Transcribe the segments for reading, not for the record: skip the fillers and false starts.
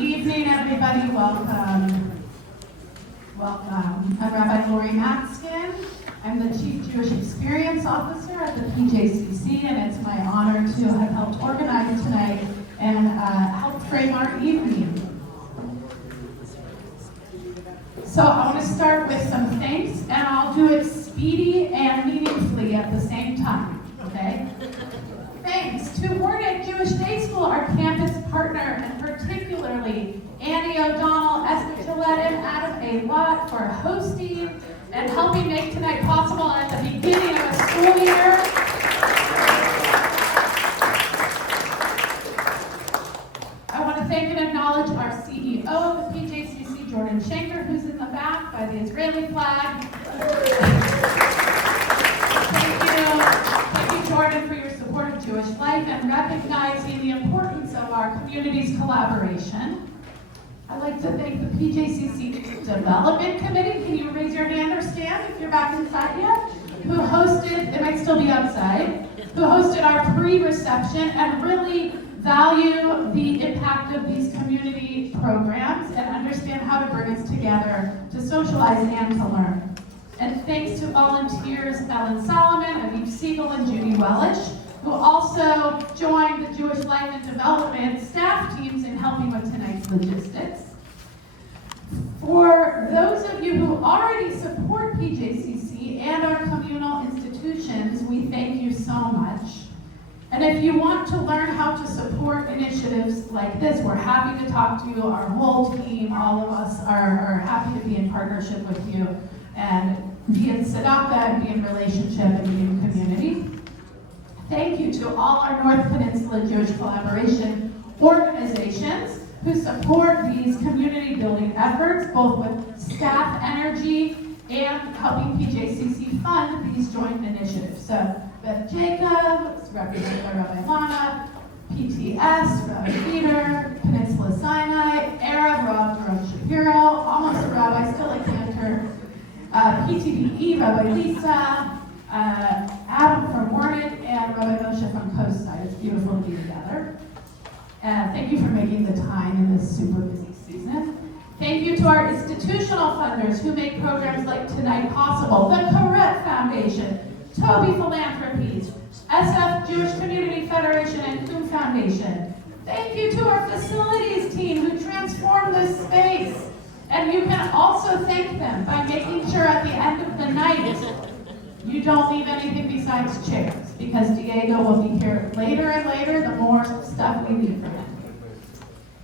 evening, everybody. Welcome. Welcome. I'm Rabbi Laurie Matzkin. I'm the Chief Jewish Experience Officer at the PJCC, and it's my honor to have helped organize tonight and help frame our evening. So I want to start with some thanks, and I'll do it speedy and meaningfully at the same time, okay? Thanks to Wornick Jewish Day School, our campus partner, and particularly Annie O'Donnell, Esther Gillette, and Adam Eilath for hosting and helping make tonight possible at the beginning of a school year. I want to thank and acknowledge our CEO of the PJCC, Jordan Shanker, who's in the back by the Israeli flag. Thank you, Jordan, for your support of Jewish life and recognizing the importance of our community's collaboration. I'd like to thank the PJCC Development Committee. Can you raise your hand or stand if you're back inside yet? Who hosted, they might still be outside, who hosted our pre-reception and really value the impact of these community programs and understand how to bring us together to socialize and to learn. And thanks to volunteers Ellen Solomon, Aviv Siegel, and Judy Wellich, who also joined the Jewish Life and Development staff teams in helping with tonight's logistics. For those of you who already support PJCC and our communal institutions, we thank you so much. And if you want to learn how to support initiatives like this, we're happy to talk to you. Our whole team, all of us are happy to be in partnership with you and be in tzedakah and be in relationship and be in community. Thank you to all our North Peninsula Jewish collaboration organizations who support these community building efforts, both with staff energy and helping PJCC fund these joint initiatives. So Beth Jacobs, represented by Rabbi Ilana, PTS, Rabbi Peter, Peninsula Sinai, Arab, Rabbi Shapira, almost a rabbi, still at Cantor, PTBE, Rabbi Lisa, Adam from Wornick, and Rabbi Moshe from Coastside. It's beautiful to be together. Thank you for making the time in this super busy season. Thank you to our institutional funders who make programs like tonight possible. The Koret Foundation, Toby Philanthropies, SF Jewish Community Federation, and Kuhn Foundation. Thank you to our facilities team who transformed this space. And you can also thank them by making sure at the end of the night you don't leave anything besides chairs, because Diego will be here later and later the more stuff we leave for him.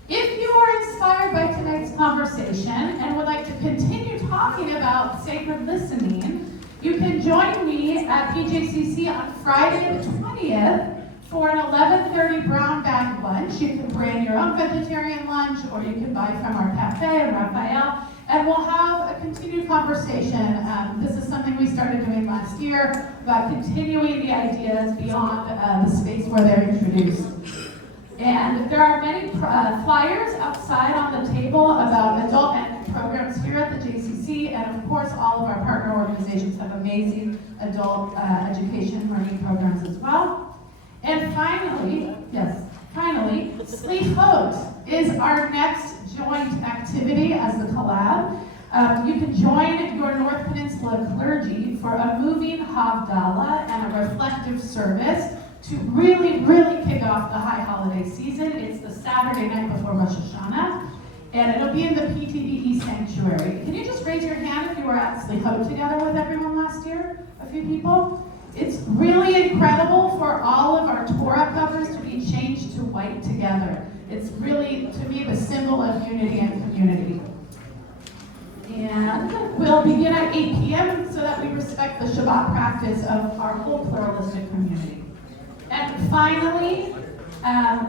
If you are inspired by tonight's conversation and would like to continue talking about sacred listening, you can join me at PJCC on Friday the 20th for an 11:30 brown bag lunch. You can bring your own vegetarian lunch, or you can buy from our cafe in Raphael, and we'll have a continued conversation. This is something we started doing last year about continuing the ideas beyond the space where they're introduced. And there are many flyers outside on the table about adult ed programs here at the JCC, and of course all of our partner organizations have amazing adult education learning programs as well. And finally, Slichot is our next joint activity as the collab. You can join your North Peninsula clergy for a moving Havdalah and a reflective service to really, really kick off the high holiday season. It's the Saturday night before Rosh Hashanah, and it'll be in the PTBE sanctuary. Can you just raise your hand if you were at Slichot together with everyone last year? A few people? It's really incredible for all of our Torah covers to be changed to white together. It's really, to me, the symbol of unity and community. And we'll begin at 8 p.m. so that we respect the Shabbat practice of our whole pluralistic community. And finally,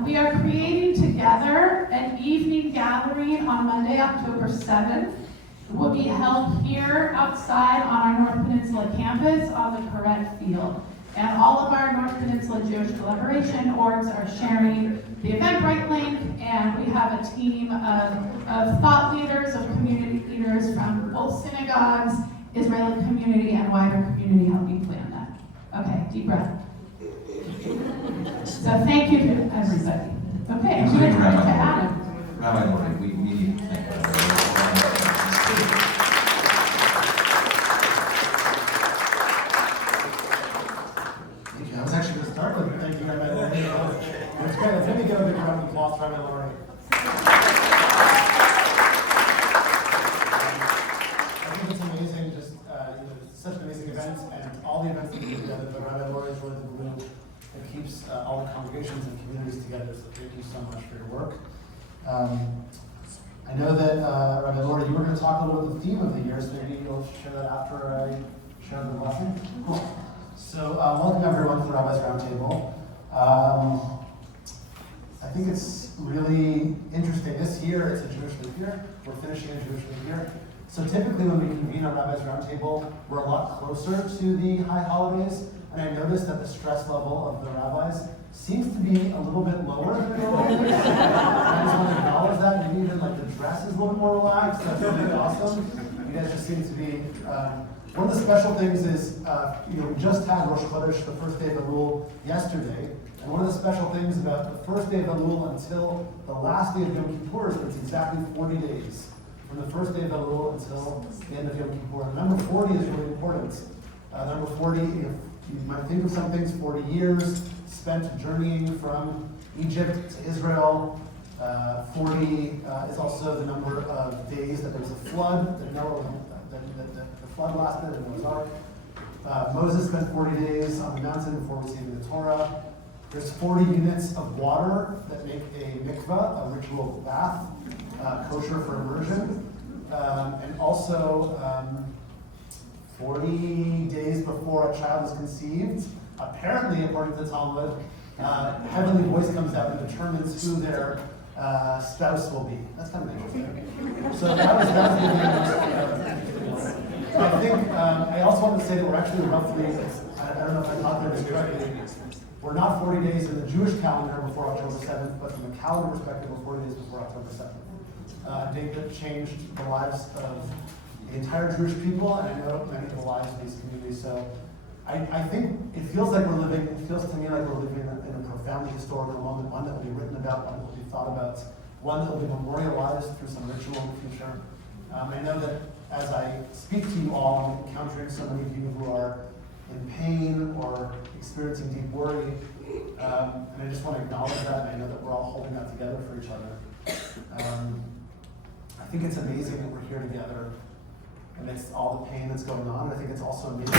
we are creating together an evening gathering on Monday, October 7th. It will be held here outside on our North Peninsula campus on the Koret field. And all of our North Peninsula Jewish collaboration orgs are sharing the Eventbrite link, and we have a team of thought leaders, of community leaders from both synagogues, Israeli community, and wider community helping plan that. Okay, deep breath. So thank you to everybody. Okay, I'm going to turn it to Adam. Rabbi Laurie, we I was actually going to start with thank you, Rabbi Laurie. It's great. Let me give a big round of applause for Rabbi Laurie. I think it's amazing, just such an amazing event, and all the events that we do together. But Rabbi Laurie is really the glue that keeps all the congregations and communities together. So thank you so much for your work. I know that Rabbi Laurie, you were going to talk a little bit about the theme of the year, so maybe you'll share that after I share the blessing. Cool. So welcome everyone to the Rabbis Roundtable. I think it's really interesting. This year, it's a Jewish leap year. We're finishing a Jewish leap year. So typically when we convene a Rabbis Roundtable, we're a lot closer to the high holidays. And I noticed that the stress level of the rabbis seems to be a little bit lower than normal. I just want to acknowledge that. Maybe even like the dress is a little bit more relaxed. That's really awesome. You guys just seem to be... one of the special things is, we just had Rosh Chodesh, the first day of Elul, yesterday. And one of the special things about the first day of Elul until the last day of Yom Kippur is that it's exactly 40 days. From the first day of Elul until the end of Yom Kippur. And number 40 is really important. Number 40, you might think of some things, 40 years spent journeying from Egypt to Israel. 40 is also the number of days that there was a flood, the flood lasted in Noah's Ark. Moses spent 40 days on the mountain before receiving the Torah. There's 40 units of water that make a mikvah, a ritual bath, kosher for immersion. And also 40 days before a child is conceived, apparently, according to the Talmud, a heavenly voice comes out and determines who their spouse will be. That's kind of interesting. So that was the I think, I also want to say that we're actually roughly, I don't know if I thought this correctly, we're not 40 days in the Jewish calendar before October 7th, but from a calendar perspective, we're 40 days before October 7th. A date that changed the lives of the entire Jewish people, and I know many of the lives of these communities. So I think it feels to me like we're living in a profoundly historical moment, one that will be written about, one that will be thought about, one that will be memorialized through some ritual in the future. I know that as I speak to you all, I'm encountering so many of you who are in pain or experiencing deep worry, and I just want to acknowledge that, and I know that we're all holding that together for each other. I think it's amazing that we're here together amidst all the pain that's going on. I think it's also amazing.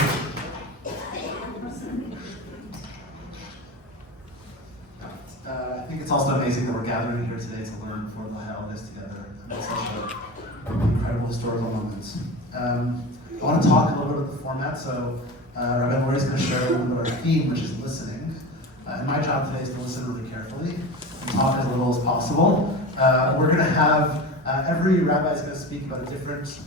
I think it's also amazing that we're gathering here today to learn for the holidays together. It's such an incredible historical moment. I want to talk a little bit about the format. So Rabbi Laurie is going to share a little bit about our theme, which is listening. And my job today is to listen really carefully and talk as little as possible. We're going to have every rabbi is going to speak about a different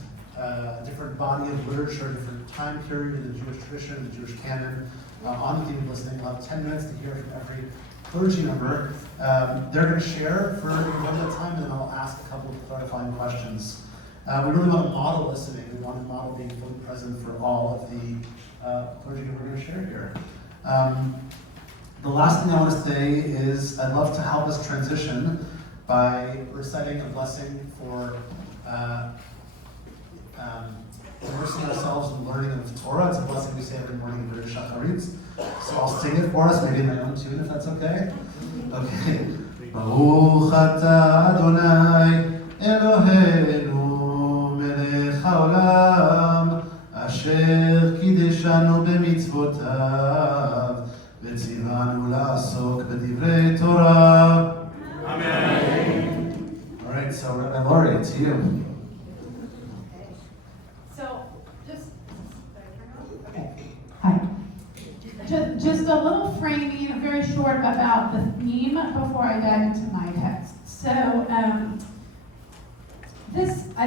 body of literature, a different time period in the Jewish tradition, the Jewish canon, on the theme of listening. We'll have 10 minutes to hear from every clergy member. They're going to share for a little bit of time, and then I'll ask a couple of clarifying questions. We really want to model listening. We want to model being fully present for all of the clergy that we're going to share here. The last thing I want to say is I'd love to help us transition by reciting a blessing for immersing ourselves in learning of Torah. It's a blessing we say every morning in British Shacharit. So I'll sing it for us, maybe in my own tune, if that's okay. Okay. Baruch atah Adonai Eloheinu melech haolam asher kideshanu b'mitzvotav v'tzivanu la'asok b'divrei Torah. Amen. All right, so Rabbi Laurie, it's you. Hi. Just a little framing, very short, about the theme before I dive into my text. So, a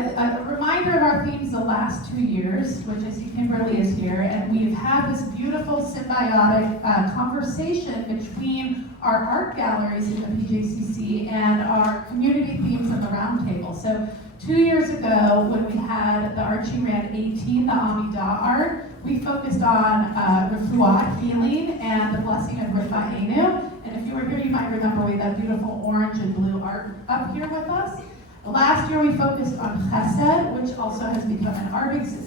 reminder of our themes the last 2 years, which I see Kimberly is here, and we've had this beautiful symbiotic conversation between our art galleries in the PJCC and our community themes at the Roundtable. So 2 years ago, when we had the Archie Rand 18, the Amidah art, we focused on refuah, healing, and the blessing of Heyn. And if you were here, you might remember we had that beautiful orange and blue art up here with us. The Last year we focused on chesed, which also has become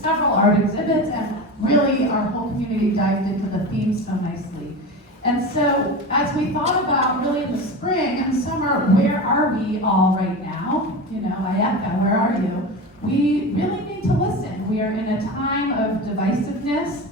several art exhibits, and really our whole community dived into the theme so nicely. And so as we thought about really in the spring and summer, where are we all right now? Ayeka, where are you? We really need to listen. We are in a time of divisiveness,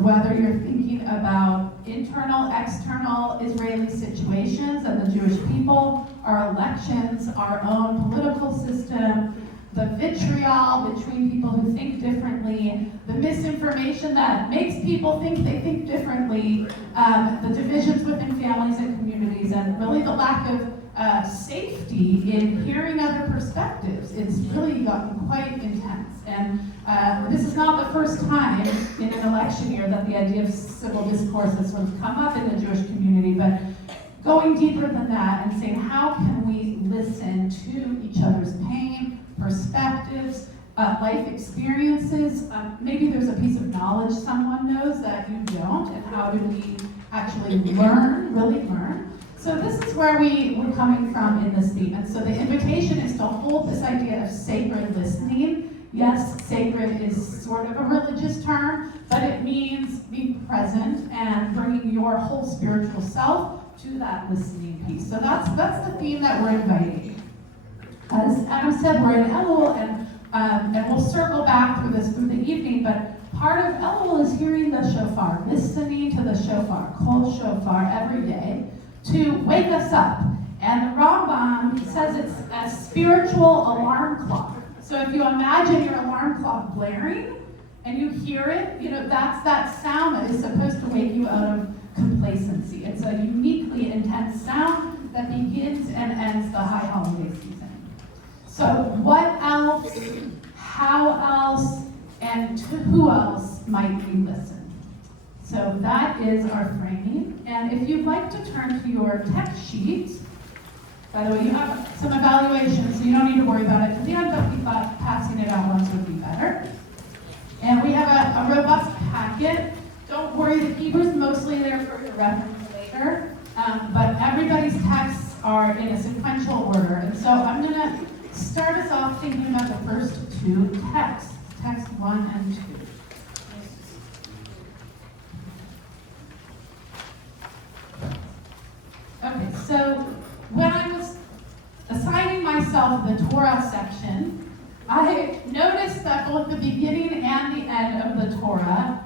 whether you're thinking about internal, external Israeli situations and the Jewish people, our elections, our own political system, the vitriol between people who think differently, the misinformation that makes people think they think differently, the divisions within families and communities, and really the lack of safety in hearing other perspectives. It's really gotten quite intense. And this is not the first time in an election year that the idea of civil discourse has sort of come up in the Jewish community, but going deeper than that and saying, how can we listen to each other's pain, perspectives, life experiences? Maybe there's a piece of knowledge someone knows that you don't, and how do we actually really learn? So this is where we're coming from in this theme. And so the invitation is to hold this idea of sacred listening. Yes, sacred is sort of a religious term, but it means being present and bringing your whole spiritual self to that listening piece. So that's the theme that we're inviting. As Adam said, we're in Elul, and we'll circle back through the evening, but part of Elul is hearing the shofar, listening to the shofar, kol shofar, every day, to wake us up. And the Rambam says it's a spiritual alarm clock. So if you imagine your alarm clock blaring, and you hear it, that's that sound that is supposed to wake you out of complacency. It's a uniquely intense sound that begins and ends the high holiday season. So what else, how else, and to who else might we listen? So that is our framing. And if you'd like to turn to your text sheet, by the way, you have some evaluations, so you don't need to worry about it at the end, but we thought passing it out once would be better. And we have a robust packet. Don't worry, the Hebrew's mostly there for your reference later, but everybody's texts are in a sequential order. And so I'm going to start us off thinking about the first two texts, text 1 and 2. Okay, so when I was assigning myself the Torah section, I noticed that both the beginning and the end of the Torah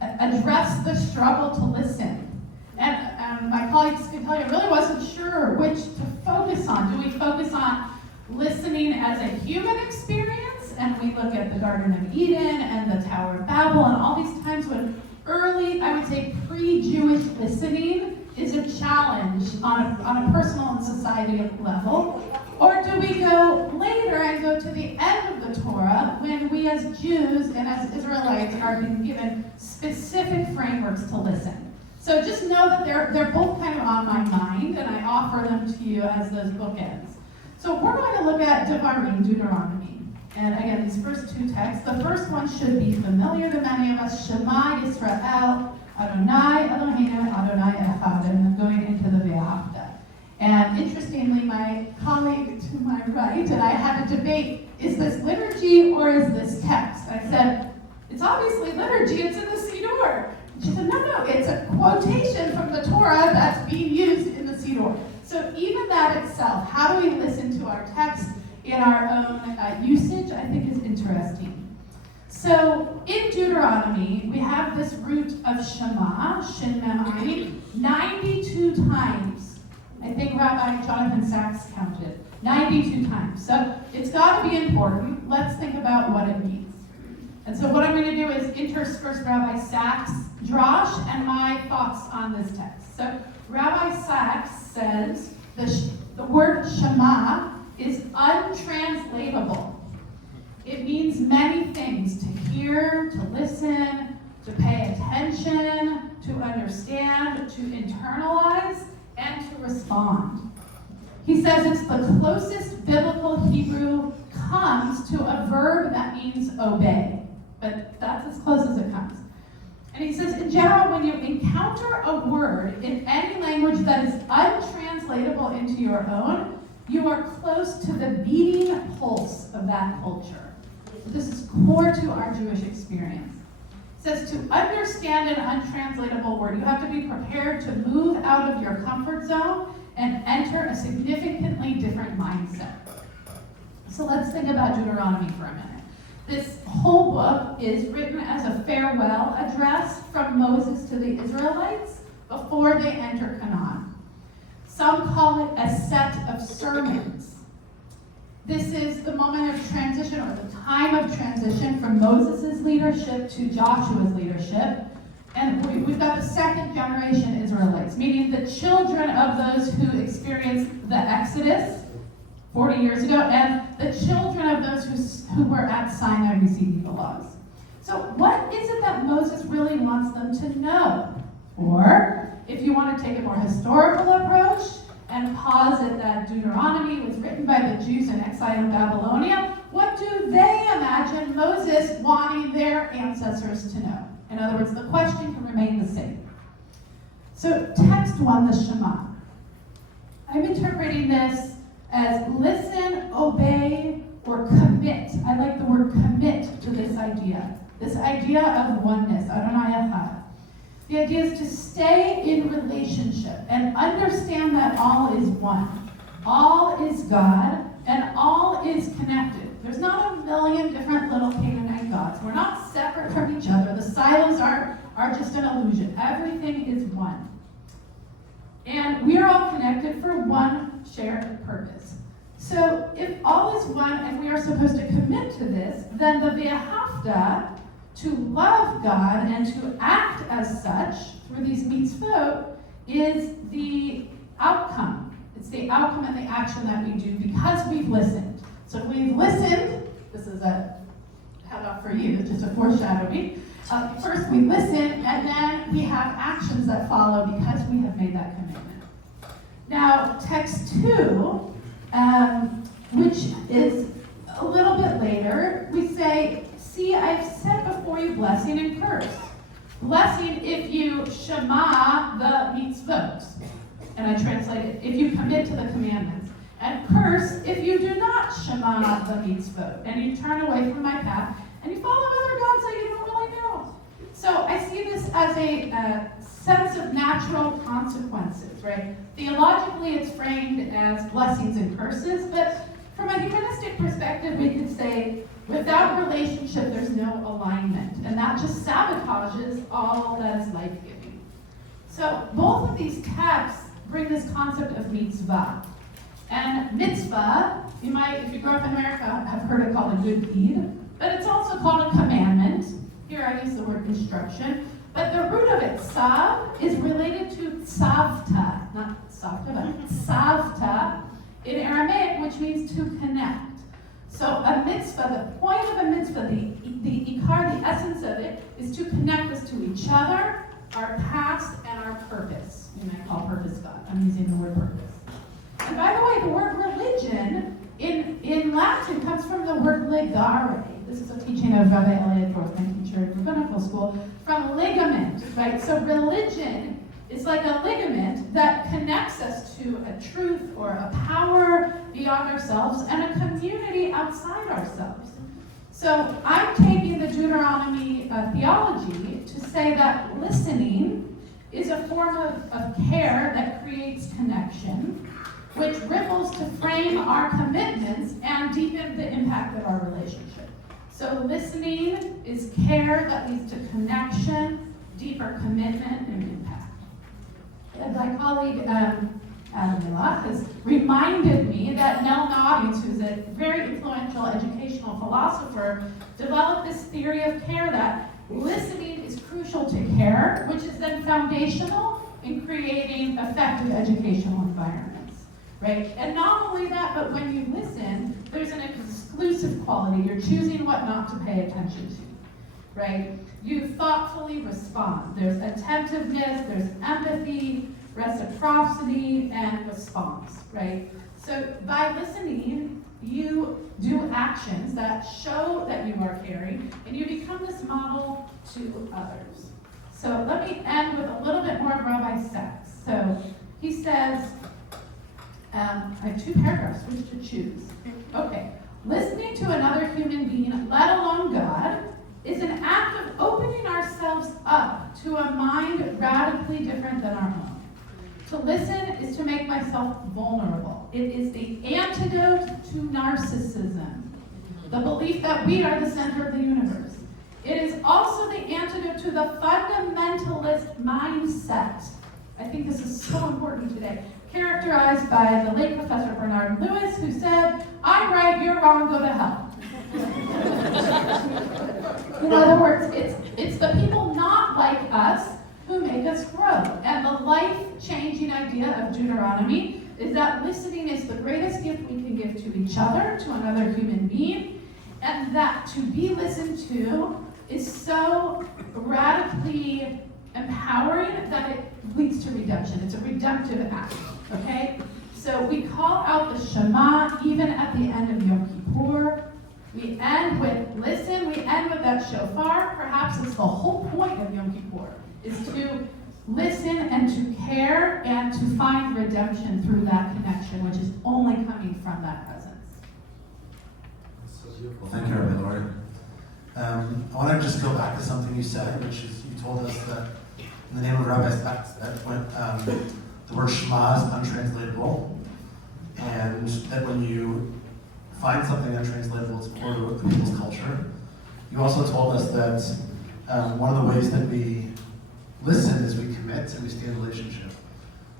address the struggle to listen. And my colleagues can tell you, I really wasn't sure which to focus on. Do we focus on listening as a human experience? And we look at the Garden of Eden and the Tower of Babel and all these times when early, I would say pre-Jewish listening is a challenge on a personal and societal level? Or do we go later and go to the end of the Torah when we as Jews and as Israelites are being given specific frameworks to listen? So just know that they're both kind of on my mind, and I offer them to you as those bookends. So we're going to look at Devarim, Deuteronomy. And again, these first two texts, the first one should be familiar to many of us, Shema Yisrael, Adonai Eloheinu, Adonai Echad, and then going into the Ve'ahavta. And interestingly, my colleague to my right and I had a debate, is this liturgy or is this text? I said, it's obviously liturgy, it's in the Siddur. She said, no, it's a quotation from the Torah that's being used in the Siddur. So even that itself, how do we listen to our text in our own usage, I think is interesting. So in Deuteronomy, we have this root of Shema, Shin Mem Ayin, 92 times. I think Rabbi Jonathan Sachs counted 92 times. So it's got to be important. Let's think about what it means. And so what I'm going to do is intersperse Rabbi Sachs' drash and my thoughts on this text. So Rabbi Sachs says the word Shema is untranslatable. It means many things: to hear, to listen, to pay attention, to understand, to internalize, and to respond. He says it's the closest biblical Hebrew comes to a verb that means obey, but that's as close as it comes. And he says, in general, when you encounter a word in any language that is untranslatable into your own, You are close to the beating pulse of that culture. This is core to our Jewish experience. It says to understand an untranslatable word, you have to be prepared to move out of your comfort zone and enter a significantly different mindset. So let's think about Deuteronomy for a minute. This whole book is written as a farewell address from Moses to the Israelites before they enter Canaan. Some call it a set of sermons. This is the moment of transition, or the time of transition from Moses' leadership to Joshua's leadership. And we've got the second generation Israelites, meaning the children of those who experienced the Exodus 40 years ago, and the children of those who were at Sinai receiving the laws. So what is it that Moses really wants them to know? Or, if you want to take a more historical approach and posit that Deuteronomy was written by the Jews in exile in Babylonia, what do they imagine Moses wanting their ancestors to know? In other words, the question can remain the same. So text 1, the Shema. I'm interpreting this as listen, obey, or commit. I like the word commit to this idea of oneness, Adonai Echad. The idea is to stay in relationship and understand that all is one. All is God, and all is connected. There's not a million different little Canaanite gods. We're not separate from each other. The silos are just an illusion. Everything is one. And we are all connected for one shared purpose. So if all is one and we are supposed to commit to this, then the V'ahavta, to love God and to act as such through these mitzvot, is the outcome. It's the outcome and the action that we do because we've listened. So we've listened. This is a head off for you, it's just a foreshadowing. First we listen, and then we have actions that follow because we have made that commitment. Now, text 2, which is a little bit later, we say, see, I've set before you blessing and curse. Blessing if you shema the mitzvot. And I translate it, if you commit to the commandments. And curse if you do not shema the mitzvot. And you turn away from my path, and you follow other gods that you don't really know. So I see this as a sense of natural consequences, right? Theologically, it's framed as blessings and curses, but from a humanistic perspective, we could say, without relationship, there's no alignment, and that just sabotages all that is life-giving. So both of these texts bring this concept of mitzvah. And mitzvah, you might, if you grew up in America, have heard it called a good deed, but it's also called a commandment. Here I use the word instruction, but the root of it, sav, is related to tzavta, not savta, but tzavta in Aramaic, which means to connect. So a mitzvah, the point of a mitzvah, the ikar, the essence of it, is to connect us to each other, our past, and our purpose. You might call purpose God. I'm using the word purpose. And by the way, the word religion in Latin comes from the word ligare. This is a teaching of Rabbi Eilath, my teacher at rabbinical school, from ligament, right? So religion is like a ligament that connects us to a truth or a power beyond ourselves and a community outside ourselves. So I'm taking the Deuteronomy theology to say that listening is a form of care that creates connection, which ripples to frame our commitments and deepen the impact of our relationship. So listening is care that leads to connection, deeper commitment, and impact. And my colleague, Eilath, has reminded me that Nell Nobbins, who's a very influential educational philosopher, developed this theory of care that listening is crucial to care, which is then foundational in creating effective educational environments, right? And not only that, but when you listen, there's an exclusive quality. You're choosing what not to pay attention to, right? You thoughtfully respond. There's attentiveness, there's empathy, reciprocity, and response, right? So by listening, you do actions that show that you are caring, and you become this model to others. So let me end with a little bit more of Rabbi Sachs. So he says, I have 2 paragraphs, which to choose. Okay. Listening to another human being, let alone God, is an act of opening ourselves up to a mind radically different than our own. To listen is to make myself vulnerable. It is the antidote to narcissism, the belief that we are the center of the universe. It is also the antidote to the fundamentalist mindset. I think this is so important today. Characterized by the late Professor Bernard Lewis, who said, "I'm right, you're wrong, go to hell." In other words, it's the people not like us who make us grow. And the life-changing idea of Deuteronomy is that listening is the greatest gift we can give to each other, to another human being, and that to be listened to is so radically empowering that it leads to redemption. It's a redemptive act, okay? So we call out the Shema even at the end of Yom Kippur. We end with listen, we end with that shofar. Perhaps it's the whole point of Yom Kippur, is to listen and to care and to find redemption through that connection, which is only coming from that presence. That's so beautiful. Thank you, Rabbi Laurie. I want to just go back to something you said, which is you told us that in the name of Rabbi Beth, that when, the word Shema is untranslatable, and that when you find something untranslatable, it's core to the people's culture. You also told us that one of the ways that we listen is we commit and we stay in relationship.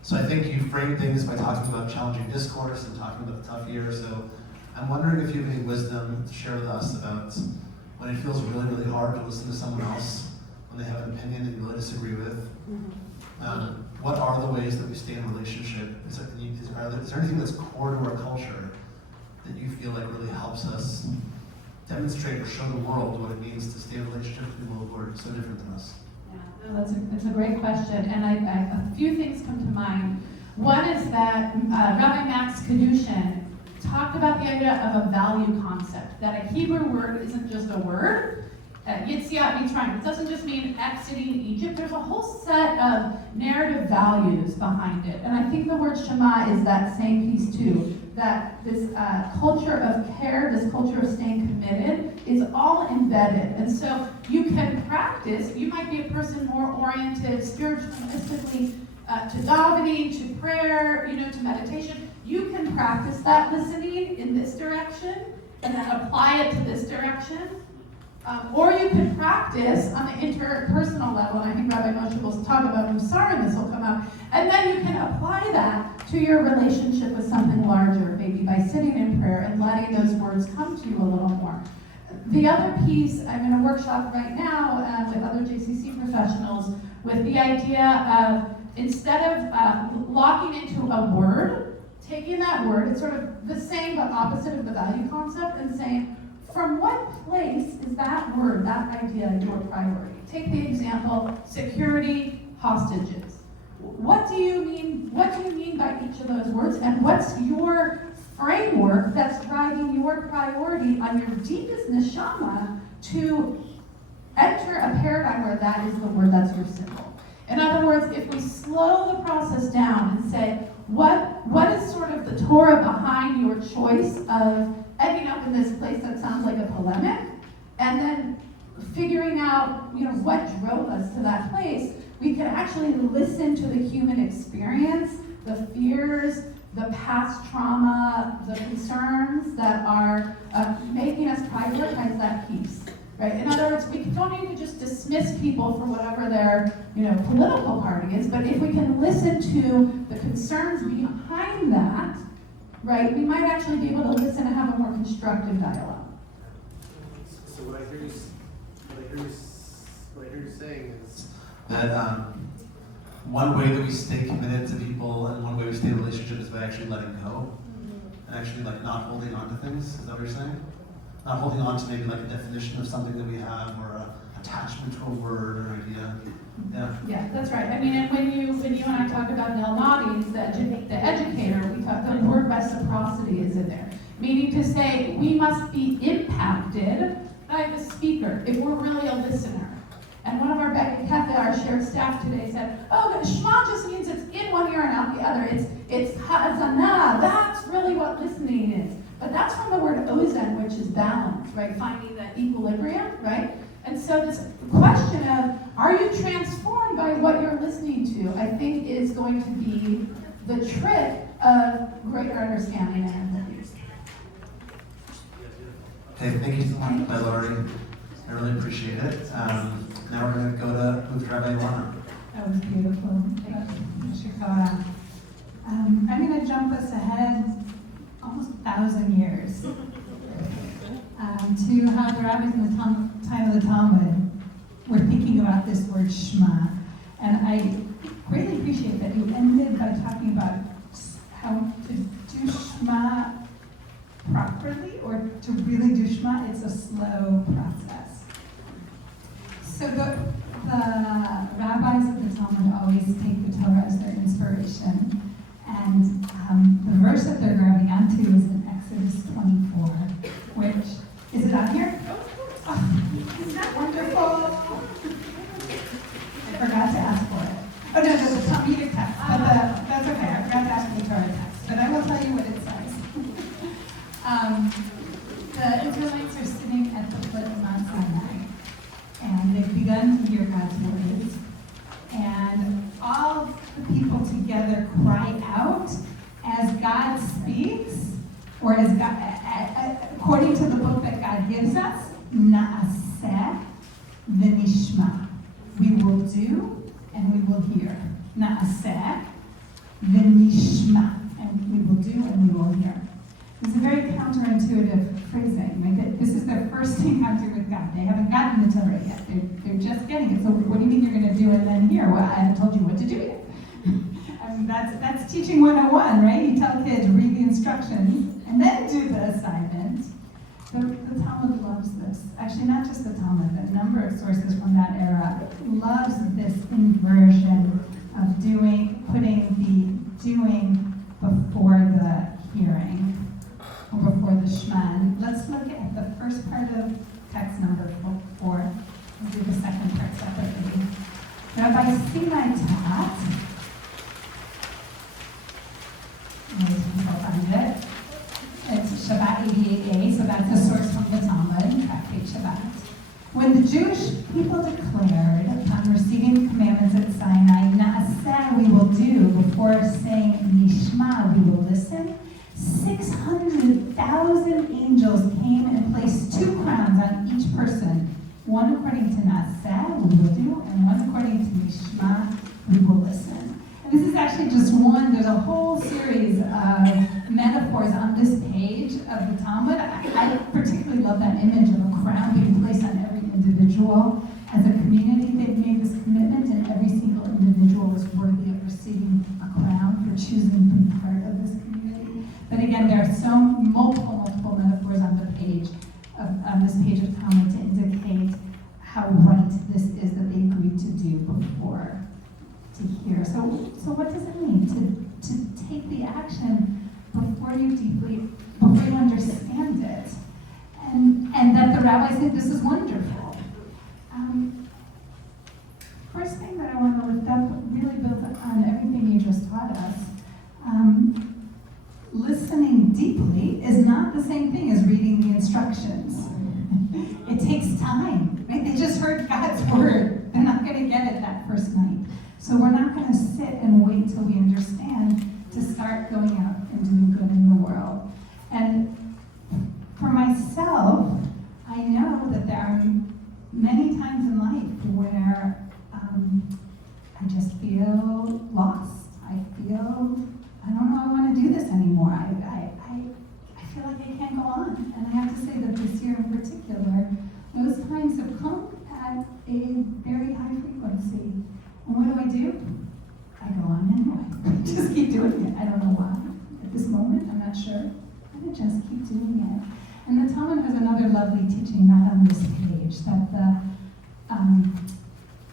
So I think you framed things by talking about challenging discourse and talking about the tough year. So I'm wondering if you have any wisdom to share with us about when it feels really, really hard to listen to someone else, when they have an opinion that you really disagree with. What are the ways that we stay in relationship? Is there anything that's core to our culture that you feel like really helps us demonstrate or show the world what it means to stay in a relationship with people who are so different than us? Yeah, no, that's a great question, and a few things come to mind. One is that Rabbi Matzkin talked about the idea of a value concept, that a Hebrew word isn't just a word. Yetziat Mitzrayim, it doesn't just mean exiting Egypt. There's a whole set of narrative values behind it, and I think the word Shema is that same piece too. That this culture of care, this culture of staying committed, is all embedded. And so you can practice, you might be a person more oriented spiritually, mystically, to davening, to prayer, to meditation. You can practice that listening in this direction and then apply it to this direction. Or you can practice on the interpersonal level, and I think Rabbi Moshe will talk about Musar, and this will come out, and then you can apply that to your relationship with something larger, maybe by sitting in prayer and letting those words come to you a little more. The other piece, I'm in a workshop right now with other JCC professionals with the idea of, instead of locking into a word, taking that word, it's sort of the same but opposite of the value concept, and saying, from what place is that word, that idea, your priority? Take the example, security, hostages. What do you mean by each of those words? And what's your framework that's driving your priority on your deepest neshama to enter a paradigm where that is the word that's your symbol? In other words, if we slow the process down and say, what is sort of the Torah behind your choice of ending up in this place that sounds like a polemic, and then figuring out, what drove us to that place, we can actually listen to the human experience, the fears, the past trauma, the concerns that are making us prioritize that piece. Right? In other words, we don't need to just dismiss people for whatever their political party is, but if we can listen to the concerns behind that, right, we might actually be able to listen and have a more constructive dialogue. So what I hear you saying is That one way that we stay committed to people and one way we stay in a relationship is by actually letting go and actually not holding on to things. Is that what you're saying? Not holding on to maybe a definition of something that we have or an attachment to a word or an idea. Yeah, that's right. I mean, and when you and I talk about Nell Noddings, the educator, we talk, the word reciprocity is in there. Meaning to say, we must be impacted by the speaker if we're really a listener. And one of our shared staff today said, oh, Shema just means it's in one ear and out the other. It's Hazanah. That's really what listening is. But that's from the word ozen, which is balance, right? Finding that equilibrium, right? And so this question of, are you transformed by what you're listening to, I think is going to be the trick of greater understanding and empathy. Okay, thank you so much, Laurie. I really appreciate it. Now we're going to move to Rabbi Ilana. That was beautiful. Thank you, Shapira. I'm going to jump us ahead almost 1,000 years to how the rabbis in the time of the Talmud were thinking about this word Shema. And I greatly appreciate that you ended by talking about how to do Shema properly, or to really do Shema. It's a slow process. So the rabbis of the Talmud always take the Torah as their inspiration. And the verse that they're grabbing onto is in Exodus 24, which, is it on here? Oh, isn't that wonderful? I forgot to ask for it. Oh, no, the Talmudic text, but that's okay. I forgot to ask for the Torah text, but I will tell you what it says. The Israelites are sitting at the foot of Mount Sinai, and they've begun to hear God's words. And all the people together cry out as God speaks, or as God, according to the book that God gives us, Na'aseh v'nishma. We will do and we will hear. Na'aseh v'nishma. And we will do and we will hear. It's a very counterintuitive phrasing. Right? This is their first encounter with God. They haven't gotten the Torah yet. They're just getting it. So what do you mean you're going to do and then hear? Well, I haven't told you what to do yet. I mean, that's teaching 101, right? You tell kids, read the instructions, and then do the assignment. The Talmud loves this. Actually, not just the Talmud, but a number of sources from that era loves this inversion of putting the doing before the hearing, or before the Shema. And let's look at the first part of text number 4. We'll do the second part separately. Rabbi Sinai taught, it's Shabbat 88a, so that's a source from the Talmud, Tractate Shabbat. When the Jewish people declared, upon receiving the commandments at Sinai, Na'aseh we will do, before saying Nishma we will listen, 600,000 angels came and placed 2 crowns on each person, one according to Na'aseh we will do, and one according to Nishma we will listen. And this is actually just one. There's a whole series of metaphors on this page of the Talmud. I particularly love that image of a crown being placed on every individual. As a community, they've made this commitment, and every single individual is worthy of receiving a crown for choosing to be part of this community. But again, there are multiple metaphors on the page, on this page of Talmud to indicate how right this is that they agreed to do before to hear. So what does it mean to take the action before you understand it? And that the rabbis think this is wonderful. First thing that I want to lift up really builds on everything you just taught us. Listening deeply is not the same thing as reading the instructions. It takes time, right? They just heard God's word. They're not going to get it that first night. So we're not going to sit and wait till we understand to start going out and doing good in the world. And for myself, I know that there are many times in life where I just feel lost. I feel, I don't know I want to do this anymore. I feel like I can't go on. And I have to say that this year in particular, those times have come at a very high frequency. And what do? I go on anyway. Just keep doing it. I don't know why. At this moment, I'm not sure. I just keep doing it. And the Talmud has another lovely teaching, not on this page, that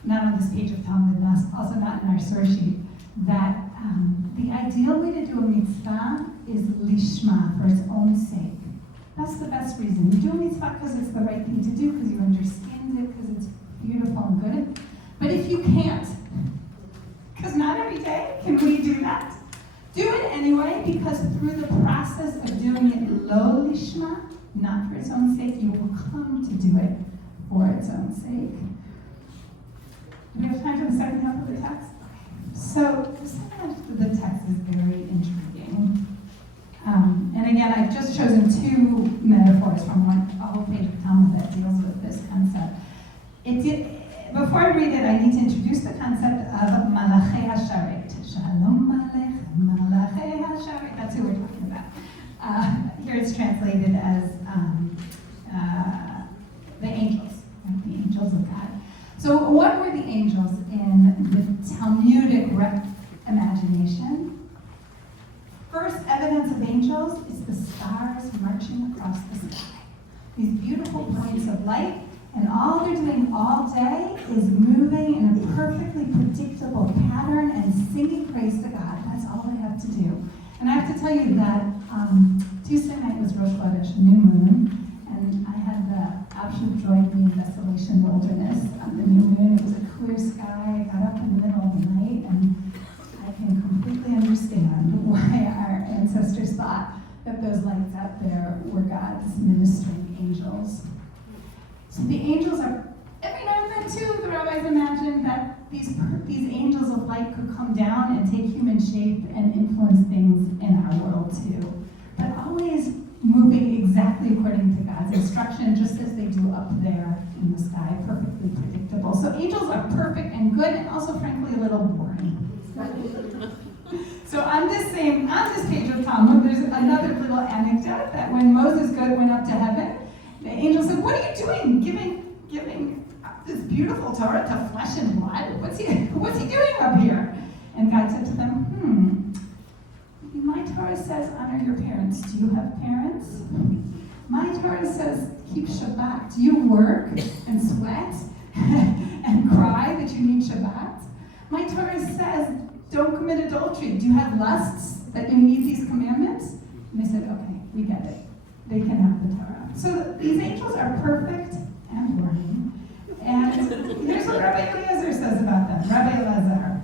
not on this page of Talmud, also not in our source sheet, that the ideal way to do a mitzvah is lishma, for its own sake. That's the best reason. You do a mitzvah because it's the right thing to do, because you understand it, because it's beautiful and good. But if you can't, because not every day can we do that, do it anyway, because through the process of doing it lo lishma, not for its own sake, you will come to do it for its own sake. Do we have time for the second half of the text? So the second half of the text is very intriguing. And again, I've just chosen two metaphors from a whole page of Talmud that deals with this concept. Before I read it, I need to introduce the concept of Malachei HaSharet. Shalom Malachei HaSharet. That's who we're talking about. Here it's translated as the angels, right? The angels of God. So what were the angels in the Talmudic imagination? First evidence of angels is the stars marching across the sky. These beautiful points of light, and all they're doing all day is moving in a perfectly predictable pattern and singing praise to God. That's all they have to do. And I have to tell you that Tuesday night was Rosh Chodesh, new moon, and I had the option of joining the Desolation Wilderness on the new moon. It was a clear sky. I got up in the middle of the night, and I can completely understand why our ancestors thought that those lights out there were God's ministering angels. So the angels are, every now and then too, the rabbis imagined that these angels of light could come down and take human shape and influence things in our world too. But always moving exactly according to God's instruction, just as they do up there in the sky, perfectly predictable. So angels are perfect and good, and also frankly a little boring. So on this page of Talmud, there's another little anecdote that when Moses went up to heaven, the angel said, "What are you doing, giving this beautiful Torah to flesh and blood? What's he doing up here?" And God said to them, "My Torah says honor your parents. Do you have parents? My Torah says keep Shabbat. Do you work and sweat and cry that you need Shabbat? My Torah says don't commit adultery. Do you have lusts that you need these commandments?" And they said, "Okay, we get it. They can have the Torah." So these angels are perfect and boring. And here's what Rabbi Eliezer says about them. Rabbi Eliezer,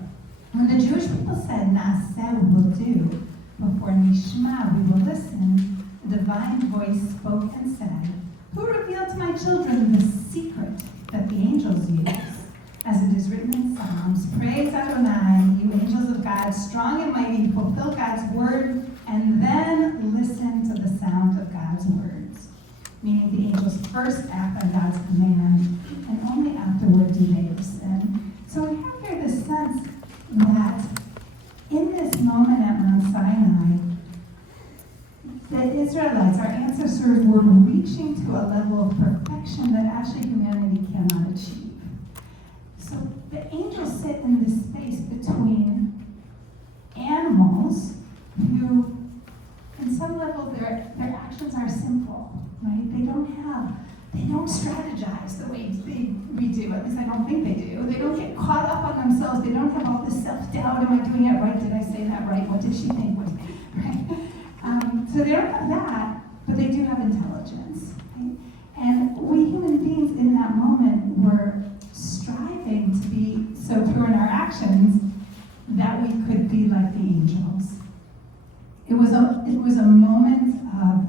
when the Jewish people said, "Naaseh, we will do," before Nishma, we will listen, a divine voice spoke and said, "Who revealed to my children the secret that the angels use? As it is written in Psalms, praise Adonai, you angels of God, strong and mighty, fulfill God's word, and then listen to the sound of God's words." Meaning the angels first act on God's command, and only afterward do they listen. So we have here this sense that in this moment at Mount Sinai, the Israelites, our ancestors, were reaching to a level of perfection that actually humanity cannot achieve. So the angels sit in this space between animals who, in some level, their actions are simple, right? They don't strategize the way we do. At least I don't think they do. They don't get caught up on themselves. They don't have all this self-doubt. Am I doing it right? Did I say that right? What did she think? Right? So they don't have that, but they do have intelligence. Right? And we human beings in that moment were striving to be so pure in our actions that we could be like the angels. It was a moment of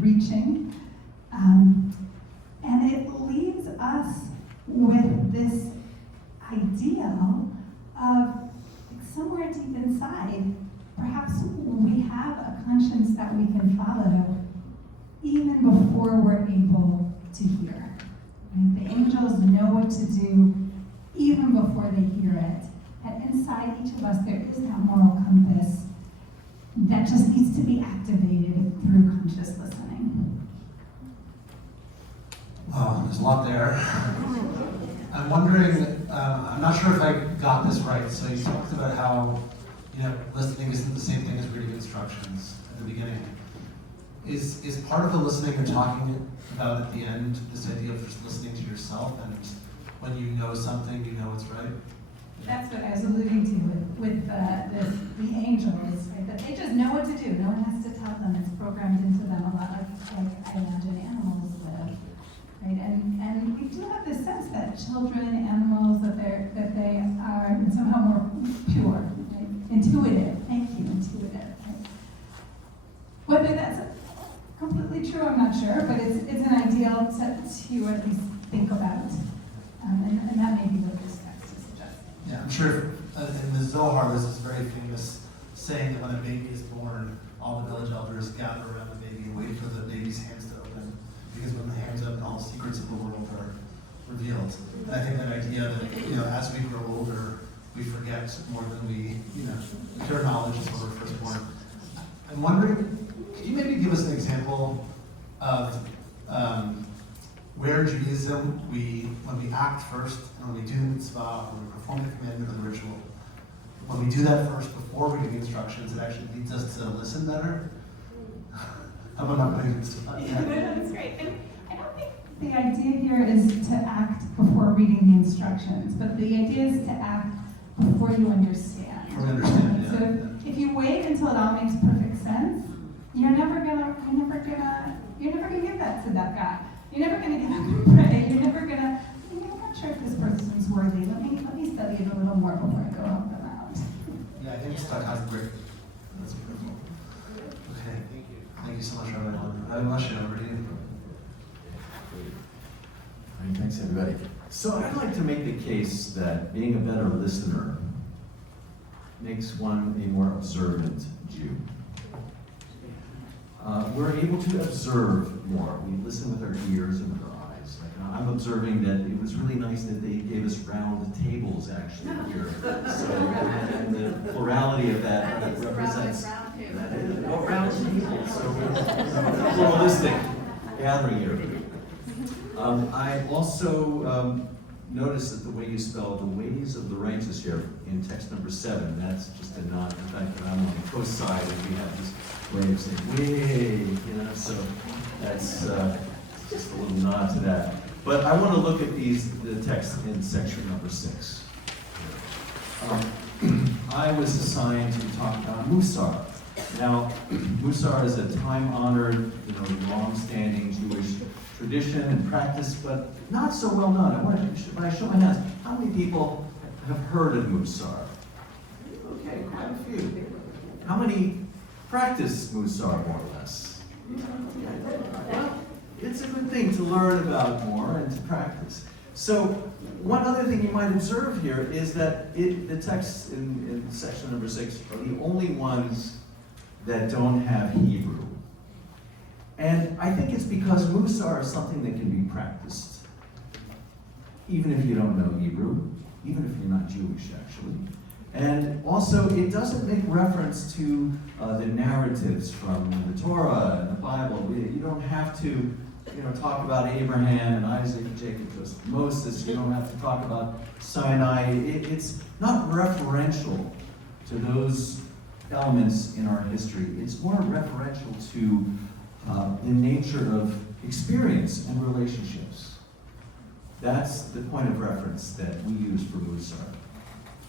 reaching, and it leaves us with this ideal of somewhere deep inside, perhaps we have a conscience that we can follow even before we're able to hear. Right? The angels know what to do even before they hear it. And inside each of us, there is that moral compass that just needs to be activated through conscious listening. Wow, there's a lot there. I'm wondering, I'm not sure if I got this right. So you talked about how, listening isn't the same thing as reading instructions at the beginning. Is part of the listening you're talking about at the end this idea of just listening to yourself, and when you know something, you know it's right? That's what I was alluding to with the angels, right? That they just know what to do. No one has to tell them. It's programmed into them a lot like I imagine animals live, right? And we do have this sense that be true, I'm not sure, but it's an ideal to at least think about. And that may be what this text is suggesting. Yeah, I'm sure in the Zohar there's this very famous saying that when a baby is born, all the village elders gather around the baby and wait for the baby's hands to open, because when the hands open, all the secrets of the world are revealed. And I think that idea that, as we grow older, we forget more than we, pure knowledge is when we're first born. I'm wondering, could you maybe give us an example of where Judaism, when we act first, and when we do the mitzvah, when we perform the commandment or the ritual, when we do that first before we do the instructions, it actually leads us to listen better? How about not putting this? That's great. And I don't think the idea here is to act before reading the instructions, but the idea is to act before you understand. Before we understand, So if you wait until it all makes perfect sense, you're never gonna give that to that guy. You're never gonna get up and pray. You're never gonna. I'm not sure if this person's worthy. Let me study it a little more before I go help them out. Yeah, I think it's that's great. That's beautiful. Okay, Thank you. thank you so much, Rabbi Ilana. Rabbi Moshe, over to you. All right, thanks, everybody. So I'd like to make the case that being a better listener makes one a more observant Jew. We're able to observe more. We listen with our ears and with our eyes. Like, I'm observing that it was really nice that they gave us round tables actually here. So, and the plurality of that represents round tables. So we're a pluralistic gathering here. I also noticed that the way you spell the ways of the righteous here in text number 7, that's just a nod to the fact that I'm on the Coastside and we have this way of saying, way, so that's just a little nod to that. But I want to look at the text in section number 6. I was assigned to talk about Musar. Now, Musar is a time-honored, long-standing Jewish tradition and practice, but not so well known. When I show my hands, how many people have heard of Musar? Okay, quite a few. How many practice Musar, more or less? Well, it's a good thing to learn about more and to practice. So, one other thing you might observe here is that the texts in section number 6 are the only ones that don't have Hebrew. And I think it's because Musar is something that can be practiced, even if you don't know Hebrew, even if you're not Jewish, actually. And also, it doesn't make reference to the narratives from the Torah and the Bible. You don't have to, talk about Abraham and Isaac, Jacob, Joseph, Moses. You don't have to talk about Sinai. It's not referential to those elements in our history. It's more referential to the nature of experience and relationships. That's the point of reference that we use for Musar.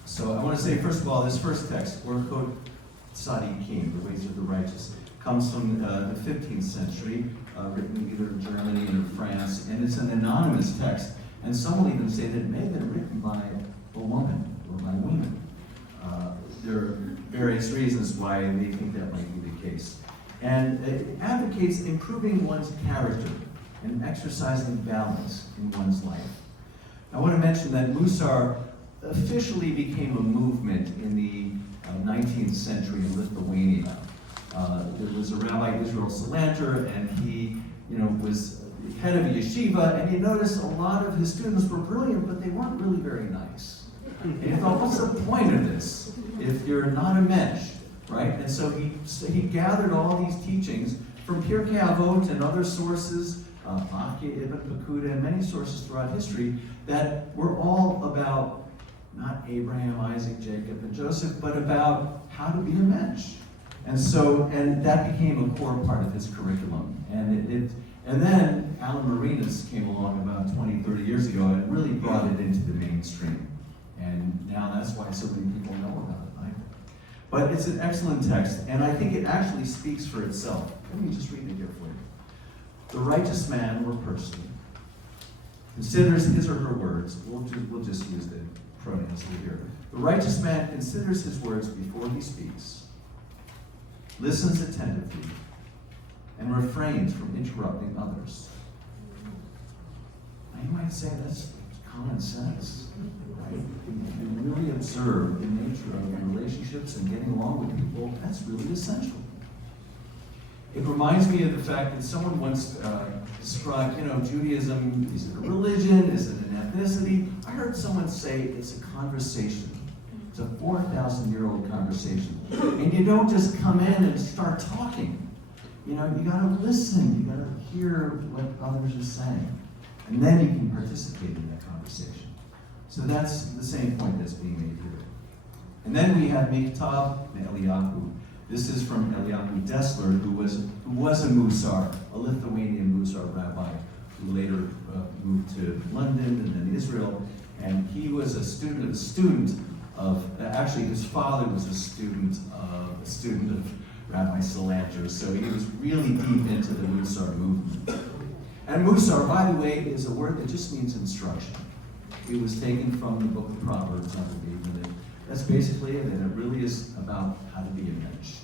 So I want to say, first of all, this first text, Orchot Tzadikim, the ways of the righteous, comes from the 15th century, written either in Germany or France, and it's an anonymous text, and some will even say that it may have been written by a woman or by women. There are various reasons why they think that might be the case. And it advocates improving one's character and exercising balance in one's life. I want to mention that Musar officially became a movement in the 19th century in Lithuania. There was a Rabbi, Israel Salanter, and he was head of a yeshiva, and you notice a lot of his students were brilliant, but they weren't really very nice. And you thought, what's the point of this if you're not a mensch? Right? And so he gathered all these teachings from Pirkei Avot and other sources, Bachya, Ibn Pakuda, and many sources throughout history that were all about not Abraham, Isaac, Jacob, and Joseph, but about how to be a mensch. And that became a core part of his curriculum. And then Alan Marinas came along about 20, 30 years ago and really brought it into the mainstream. And now that's why so many people know about it, I think. But it's an excellent text, and I think it actually speaks for itself. Let me just read it here for you. The righteous man or person considers his or her words. We'll just use the pronouns here. The righteous man considers his words before he speaks, listens attentively, and refrains from interrupting others. Now you might say that's common sense, right? If you really observe the nature of relationships and getting along with people, that's really essential. It reminds me of the fact that someone once described, Judaism, is it a religion, is it an ethnicity? I heard someone say it's a conversation. It's a 4,000-year-old conversation. And you don't just come in and start talking. You gotta listen, you gotta hear what others are saying. And then you can participate in that conversation. So that's the same point that's being made here. And then we have Miktav Eliyahu. This is from Eliyahu Dessler, who was a Musar, a Lithuanian Musar rabbi, who later moved to London and then Israel. And he was a student of, actually his father was a student of Rabbi Salander, so he was really deep into the Musar movement. And Musar, by the way, is a word that just means instruction. It was taken from the book of Proverbs, I believe, and that's basically it, and it really is about how to be a mensch.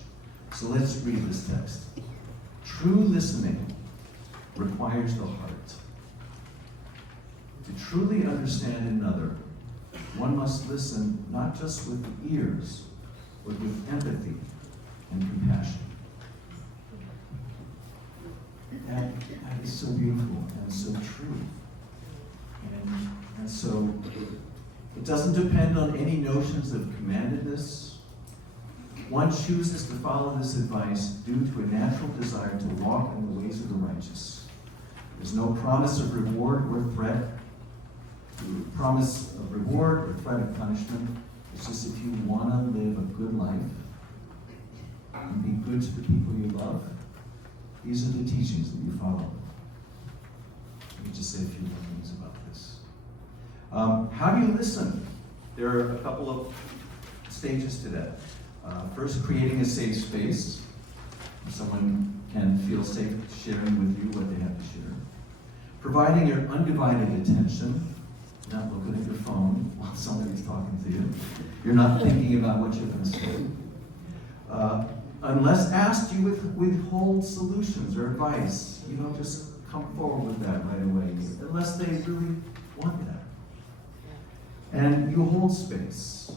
So let's read this text. True listening requires the heart. To truly understand another, one must listen not just with the ears, but with empathy and compassion. That is so beautiful and so true. And so it doesn't depend on any notions of commandedness. One chooses to follow this advice due to a natural desire to walk in the ways of the righteous. There's no promise of reward or threat. Promise of reward or threat of punishment. It's just if you want to live a good life and be good to the people you love, these are the teachings that you follow. Let me just say a few more things about this. How do you listen? There are a couple of stages to that. First, creating a safe space. Someone can feel safe sharing with you what they have to share. Providing your undivided attention, not looking at your phone while somebody's talking to you. You're not thinking about what you're going to say. Unless asked, you withhold solutions or advice. You don't just come forward with that right away, unless they really want that. And you hold space.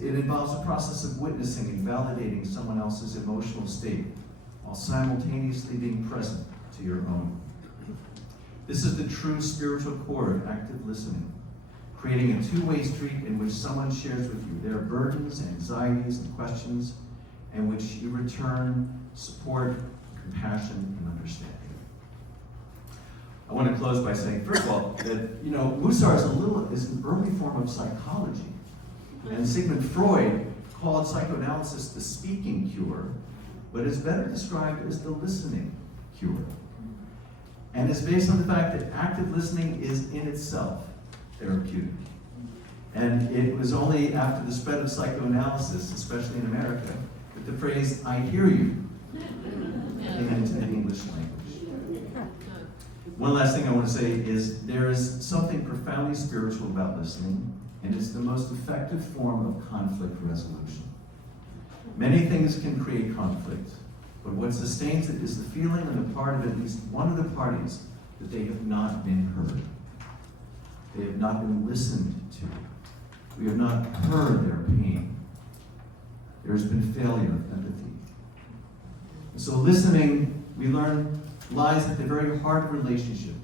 It involves a process of witnessing and validating someone else's emotional state while simultaneously being present to your own. This is the true spiritual core of active listening, creating a two-way street in which someone shares with you their burdens, anxieties, and questions, and which you return support, compassion, and understanding. I want to close by saying, first of all, that Musar is an early form of psychology, and Sigmund Freud called psychoanalysis the speaking cure, but it's better described as the listening cure. And it's based on the fact that active listening is in itself therapeutic. And it was only after the spread of psychoanalysis, especially in America, that the phrase, "I hear you," came into the English language. One last thing I want to say is there is something profoundly spiritual about listening, and it's the most effective form of conflict resolution. Many things can create conflict, but what sustains it is the feeling on the part of at least one of the parties that they have not been heard. They have not been listened to. We have not heard their pain. There has been failure of empathy. And so listening, we learn, lies at the very heart of relationship.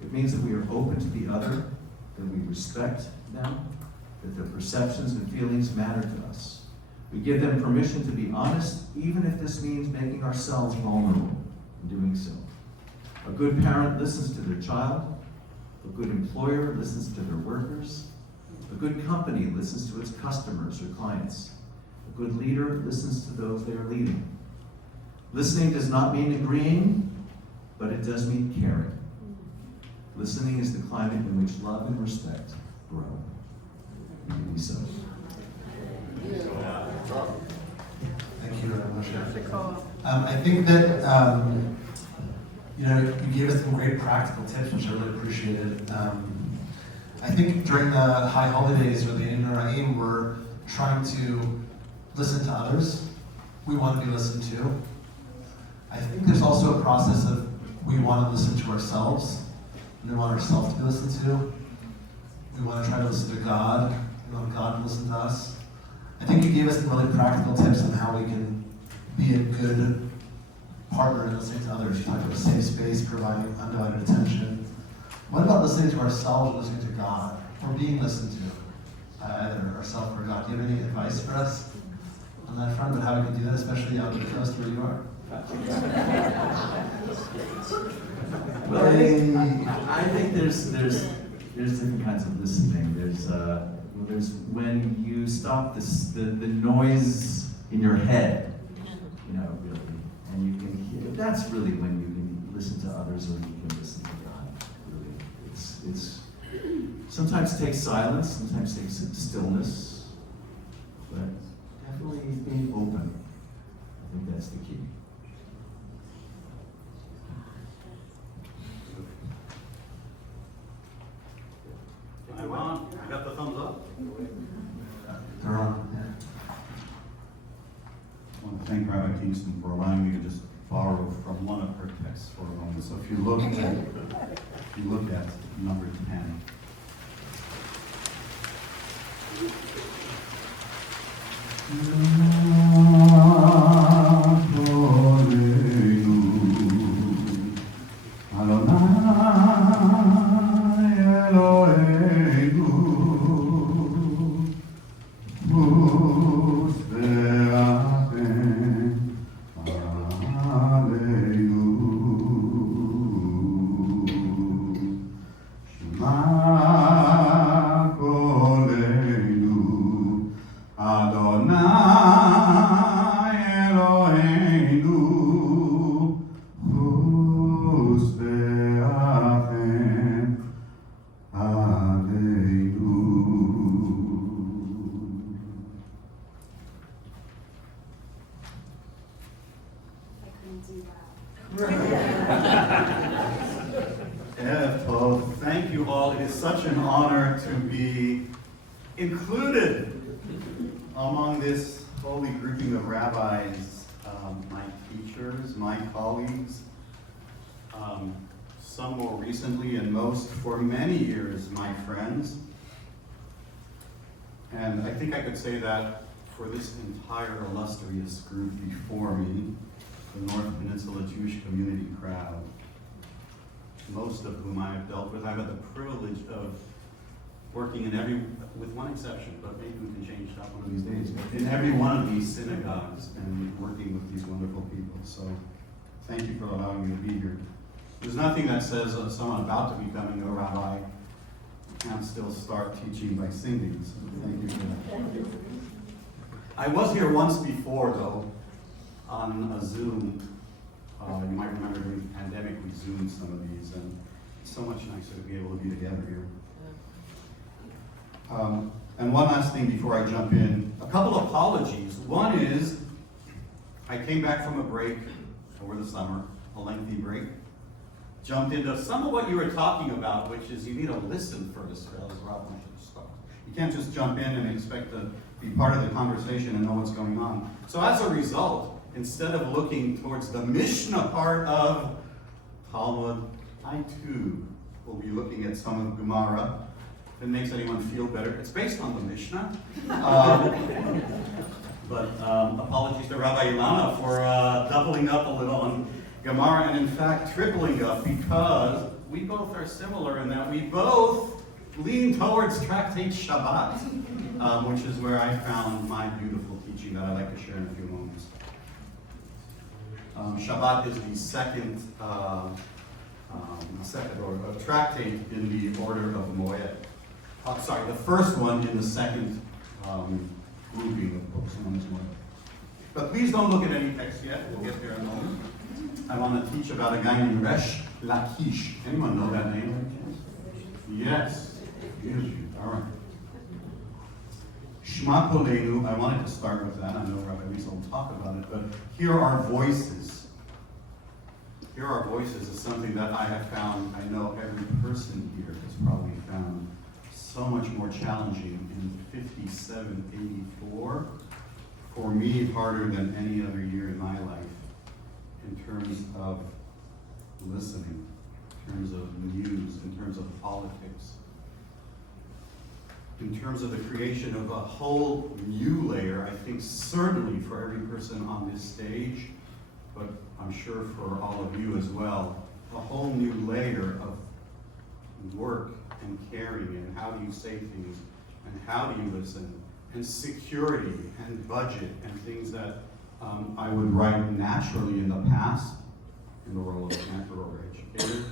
It means that we are open to the other, that we respect them, that their perceptions and feelings matter to us. We give them permission to be honest, even if this means making ourselves vulnerable in doing so. A good parent listens to their child. A good employer listens to their workers. A good company listens to its customers or clients. A good leader listens to those they are leading. Listening does not mean agreeing, but it does mean caring. Listening is the climate in which love and respect grow. Maybe so. Thank you, Moshe. I think that you gave us some great practical tips, which I really appreciated. I think during the high holidays or the Inaraim, we're trying to listen to others. We want to be listened to. I think there's also a process of we want to listen to ourselves, and we want ourselves to be listened to. We want to try to listen to God. We want God to listen to us. I think you gave us some really practical tips on how we can be a good partner in listening to others. You talked about a safe space, providing undivided attention. What about listening to ourselves or listening to God, or being listened to, either ourselves or God? Do you have any advice for us on that front about how we can do that, especially out on the coast where you are? Well, I think there's different kinds of listening. There's when you stop the noise in your head, really, and you can hear. That's really when you can listen to others, or you can listen to God. Really, it's sometimes takes silence, sometimes takes stillness, but definitely being open. I think that's the key. Am I on? I got the thumbs up. Doron, I want to thank Rabbi Kingston for allowing me to just borrow from one of her texts for a moment. So if you look at number 10. Thank you all. It is such an honor to be included among this holy grouping of rabbis, my teachers, my colleagues, some more recently and most for many years, my friends. And I think I could say that for this entire illustrious group before me, the North Peninsula Jewish community crowd, most of whom I have dealt with. I've had the privilege of working with one exception, but maybe we can change that one of these days, but in every one of these synagogues and working with these wonderful people. So thank you for allowing me to be here. There's nothing that says someone about to becoming a rabbi can't still start teaching by singing, so thank you for that. I was here once before, though, on a Zoom. You might remember during the pandemic we Zoomed some of these, and it's so much nicer to be able to be together here. And one last thing before I jump in, a couple of apologies. One is, I came back from a break over the summer, a lengthy break, jumped into some of what you were talking about, which is you need to listen first, or else Rabbi should start. You can't just jump in and expect to be part of the conversation and know what's going on. So as a result, instead of looking towards the Mishnah part of Talmud, I too will be looking at some of Gemara. If it makes anyone feel better, it's based on the Mishnah. But apologies to Rabbi Ilana for doubling up a little on Gemara, and in fact tripling up, because we both are similar in that we both lean towards Tractate Shabbat, which is where I found my beautiful teaching that I'd like to share in a few moments. Shabbat is the second tractate in the order of Moed. The first one in the second grouping of books known as Moed. But please don't look at any text yet. We'll get there in a moment. I want to teach about a guy named Resh Lakish. Anyone know that name? Yes. All right. Shema Koleinu, I wanted to start with that. I know Rabbi Lisa will talk about it, but hear our voices. Hear our voices is something that I have found, I know every person here has probably found so much more challenging in 5784. For me, harder than any other year in my life. in terms of listening, in terms of news, in terms of politics, in terms of the creation of a whole new layer, I think certainly for every person on this stage, but I'm sure for all of you as well, a whole new layer of work and caring, and how do you say things, and how do you listen, and security, and budget, and things that I would write naturally in the past, in the role of a cantor or educator,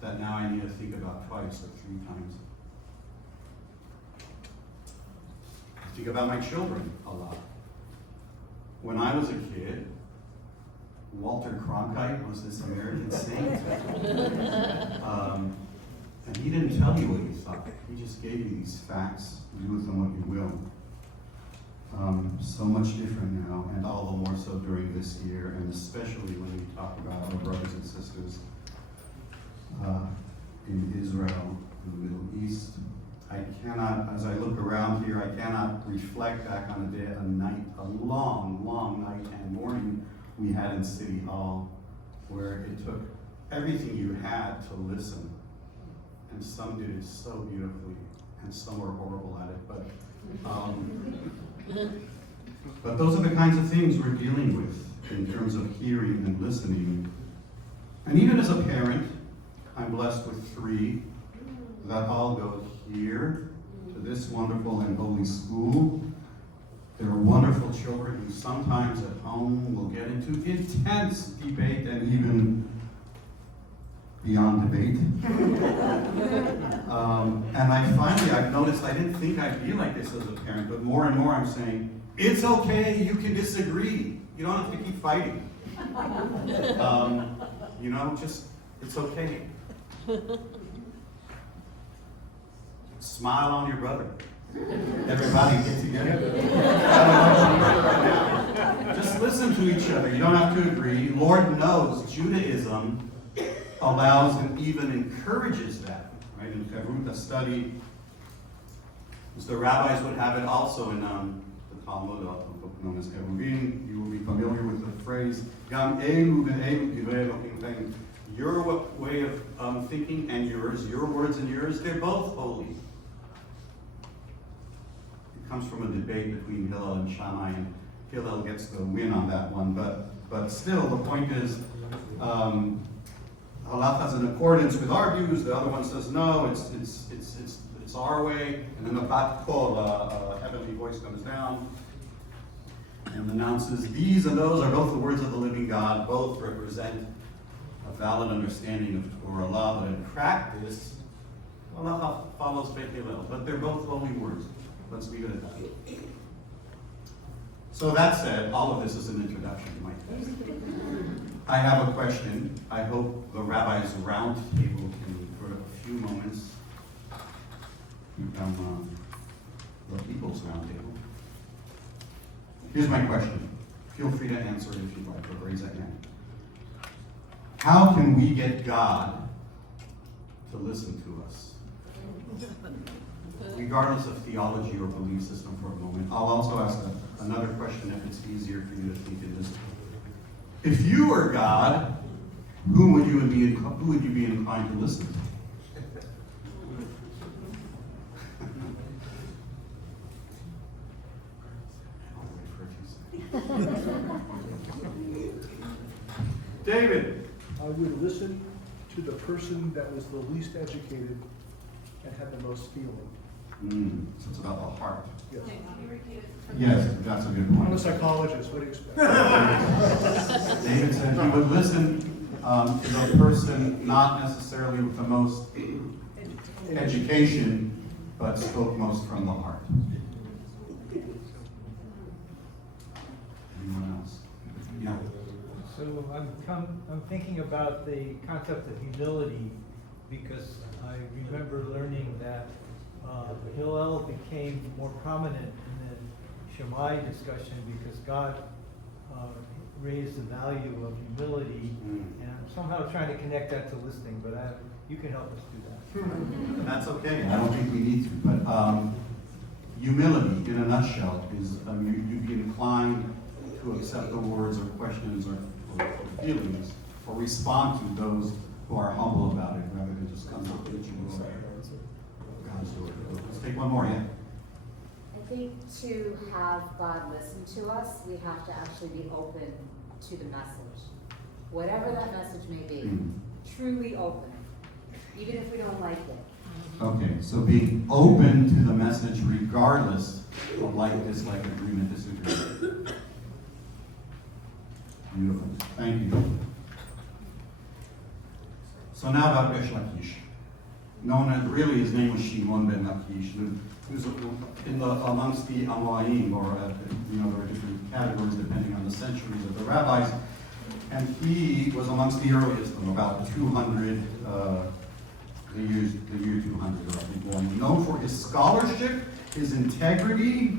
that now I need to think about twice or 3 times. I think about my children a lot. When I was a kid, Walter Cronkite was this American saint. And he didn't tell you what he thought. He just gave you these facts. Do with them what you will. So much different now, and all the more so during this year, and especially when we talk about our brothers and sisters in Israel, in the Middle East. I cannot, as I look around here, I cannot reflect back on a long, long night and morning we had in City Hall, where it took everything you had to listen. And some did it so beautifully, and some were horrible at it. But those are the kinds of things we're dealing with in terms of hearing and listening. And even as a parent, I'm blessed with 3 that all go here to this wonderful and holy school. They're wonderful children who sometimes at home will get into intense debate and even beyond debate. And I've noticed, I didn't think I'd be like this as a parent, but more and more I'm saying, it's okay, you can disagree. You don't have to keep fighting. Just, it's okay. Smile on your brother. Everybody get together. Just listen to each other. You don't have to agree. Lord knows Judaism allows and even encourages that. Right? In Karuta study, as the rabbis would have it also in the Talmud, known as Eruvin. You will be familiar with the phrase, Gam elu ve'elu divrei Elohim Heyn. Your way of thinking and yours, your words and yours, they're both holy. It comes from a debate between Hillel and Shammai, and Hillel gets the win on that one. But still, the point is, Eilath is in accordance with our views. The other one says no, it's our way. And then the bat kol, a heavenly voice comes down and announces these and those are both the words of the living God. Both represent a valid understanding of Torah law, but in practice, Halacha follows Beit Hillel, but they're both holy words. Let's leave it at that. So that said, all of this is an introduction to my text. I have a question. I hope the Rabbis Roundtable can, for a few moments, become the People's Roundtable. Here's my question. Feel free to answer it if you'd like, or raise that hand. How can we get God to listen to us? Regardless of theology or belief system for a moment. I'll also ask another question if it's easier for you to think in this. If you were God, who would you be inclined to listen to? David. I would listen to the person that was the least educated and had the most feeling. So it's about the heart. Yes. Yes, that's a good I'm point. a psychologist, what do you expect? David said he would listen to the person not necessarily with the most education, but spoke most from the heart. Anyone else? Yeah. So I'm thinking about the concept of humility, because I remember learning that Hillel became more prominent in the Shammai discussion because God raised the value of humility, and I'm somehow trying to connect that to listening, but you can help us do that. That's okay. I don't think we need to, but humility, in a nutshell, is you'd be inclined to accept the words or questions or or feelings, or respond to those who are humble about it, rather than just come up with you and say, God's doing it. Let's take one more, yeah. I think to have God listen to us, we have to actually be open to the message. Whatever that message may be, truly open, even if we don't like it. Okay, so being open to the message regardless of like, dislike, agreement, disagreement. Beautiful. Thank you. So now about Resh Lakish. Known as, really his name was Shimon ben Lakish. He was amongst the Amoraim, or there are different categories depending on the centuries of the rabbis. And he was amongst the earliest, from about 200, the year 200, roughly born. Known for his scholarship, his integrity,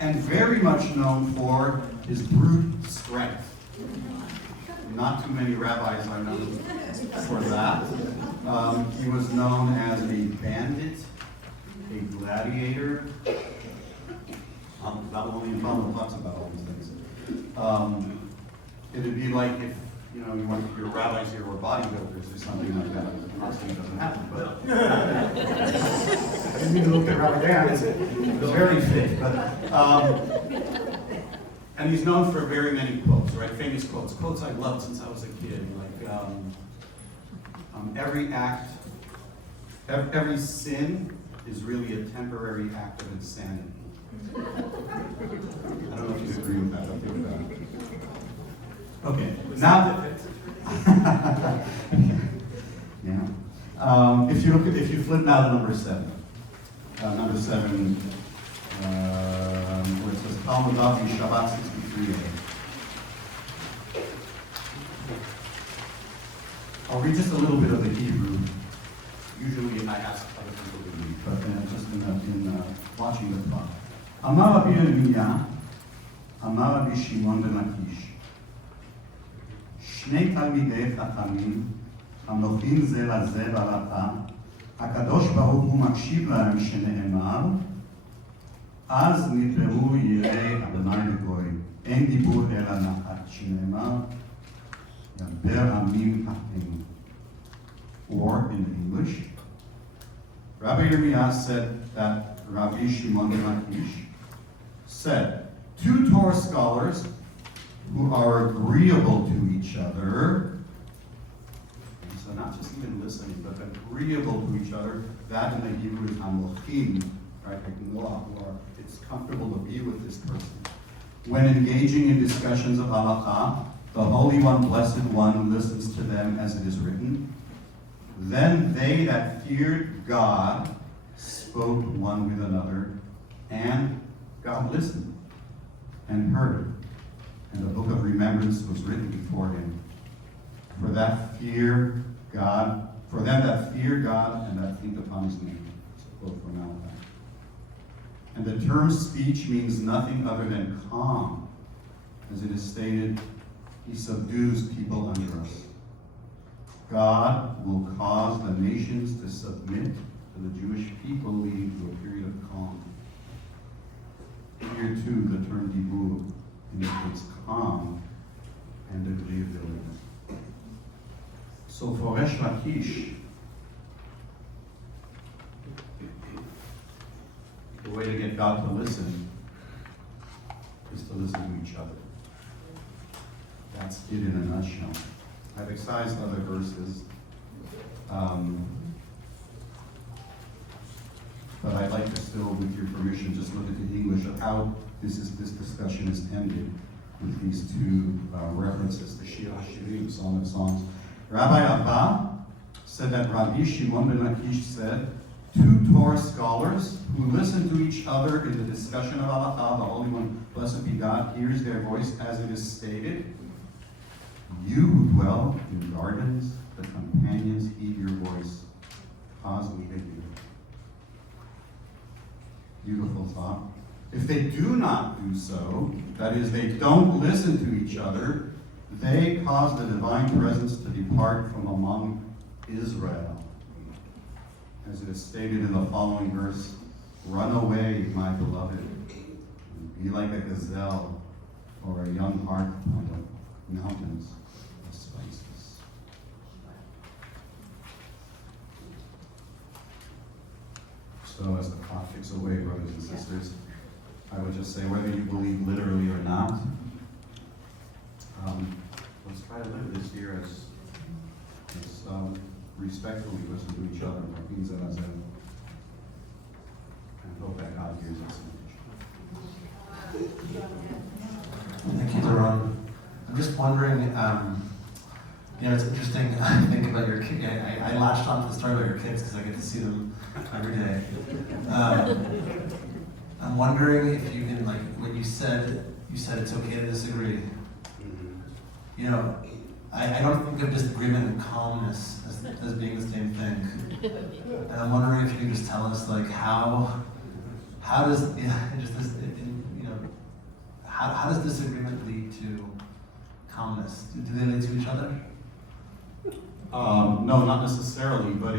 and very much known for his brute strength. Not too many rabbis are known for that. He was known as a bandit, a gladiator. Babylonian Talmud talks about all these things. It'd be like if you want your rabbis here were bodybuilders or something like that. Obviously, it doesn't happen, but I didn't mean to look at Rabbi Dan. He was very fit, but and he's known for very many quotes, right? Famous quotes. Quotes I loved since I was a kid. Like every act, every sin is really a temporary act of insanity. I don't know if you agree with that. I'll think about it. Okay, now. Yeah. If you flip now to number 7. Number 7, where it says Talmud Davi Shabbat 63a. I'll read just a little bit of the Hebrew. Usually I ask other people to read, but just in watching the talk. Amar Rabbi Yirmiyah, Amar Rabbi Shimon ben Lakish. שני תלמידי חכמים, המלוכים זה לזה בעלתה, הקדוש ברוך הוא מקשיב להם שנאמר, אז נדברו יראי אדוני וגוי, אין דיבור אלא נחת, שנאמר, ידבר עמים תחתינו. Or in English, Rabbi Yirmiyah said that Rabbi Shimon ben Lakish said, 2 Torah scholars who are agreeable to each other, so not just even listening, but agreeable to each other, that in the Hebrew is hamochim, right? It's comfortable to be with this person. When engaging in discussions of halakha, the Holy One, Blessed One, listens to them as it is written. Then they that feared God spoke one with another, and God listened and heard. And the book of remembrance was written before him. For them that fear God and that think upon his name. It's a quote from Eilath. And the term speech means nothing other than calm. As it is stated, he subdues people under us. God will cause the nations to submit to the Jewish people, leading to a period of calm. Here too, the term dibur indicates calm and agreeability. So for Resh Lakish, the way to get God to listen is to listen to each other. That's it in a nutshell. I've excised other verses, but I'd like to still, with your permission, just look at the English of how this discussion is ended with these 2 references, the Shir HaShirim, Psalm of Songs. Rabbi Abba said that Rabbi Shimon ben Lakish said, 2 Torah scholars who listen to each other in the discussion of halakha, the Holy One, blessed be God, hears their voice as it is stated. You who dwell in gardens, the companions heed your voice. Pause and hear you. Beautiful thought. If they do not do so, that is, they don't listen to each other, they cause the divine presence to depart from among Israel. As it is stated in the following verse, run away, my beloved, be like a gazelle or a young hart, mountains of spices. So as the clock ticks away, brothers and sisters, I would just say, whether you believe literally or not, let's try to live this year as respectfully listen to each other, and hope that God hears us. Thank you, Doron. I'm just wondering, it's interesting, I think about your kids. I latched on to the story about your kids because I get to see them every day. I'm wondering if you can, like, when you said it's okay to disagree. I don't think of disagreement and calmness as being the same thing. And I'm wondering if you can just tell us, like, how does how does disagreement lead to calmness? Do they lead to each other? No, not necessarily, but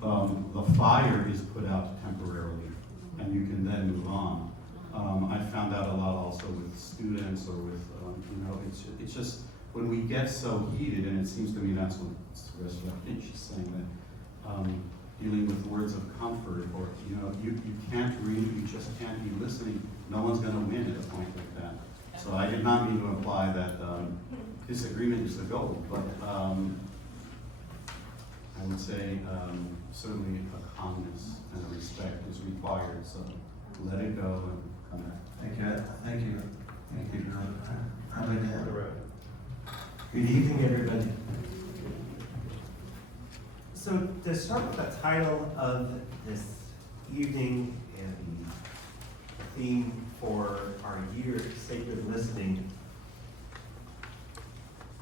the fire is put out temporarily, and you can then move on. I found out a lot also with students or with, it's just when we get so heated, and it seems to me that's what she's saying, that dealing with words of comfort, or you can't read, you just can't be listening. No one's going to win at a point like that. So I did not mean to imply that disagreement is the goal, but I would say certainly a calmness and a respect is required. So let it go and come back. Thank you. Good evening, everybody. So to start with the title of this evening and the theme for our year, Sacred Listening,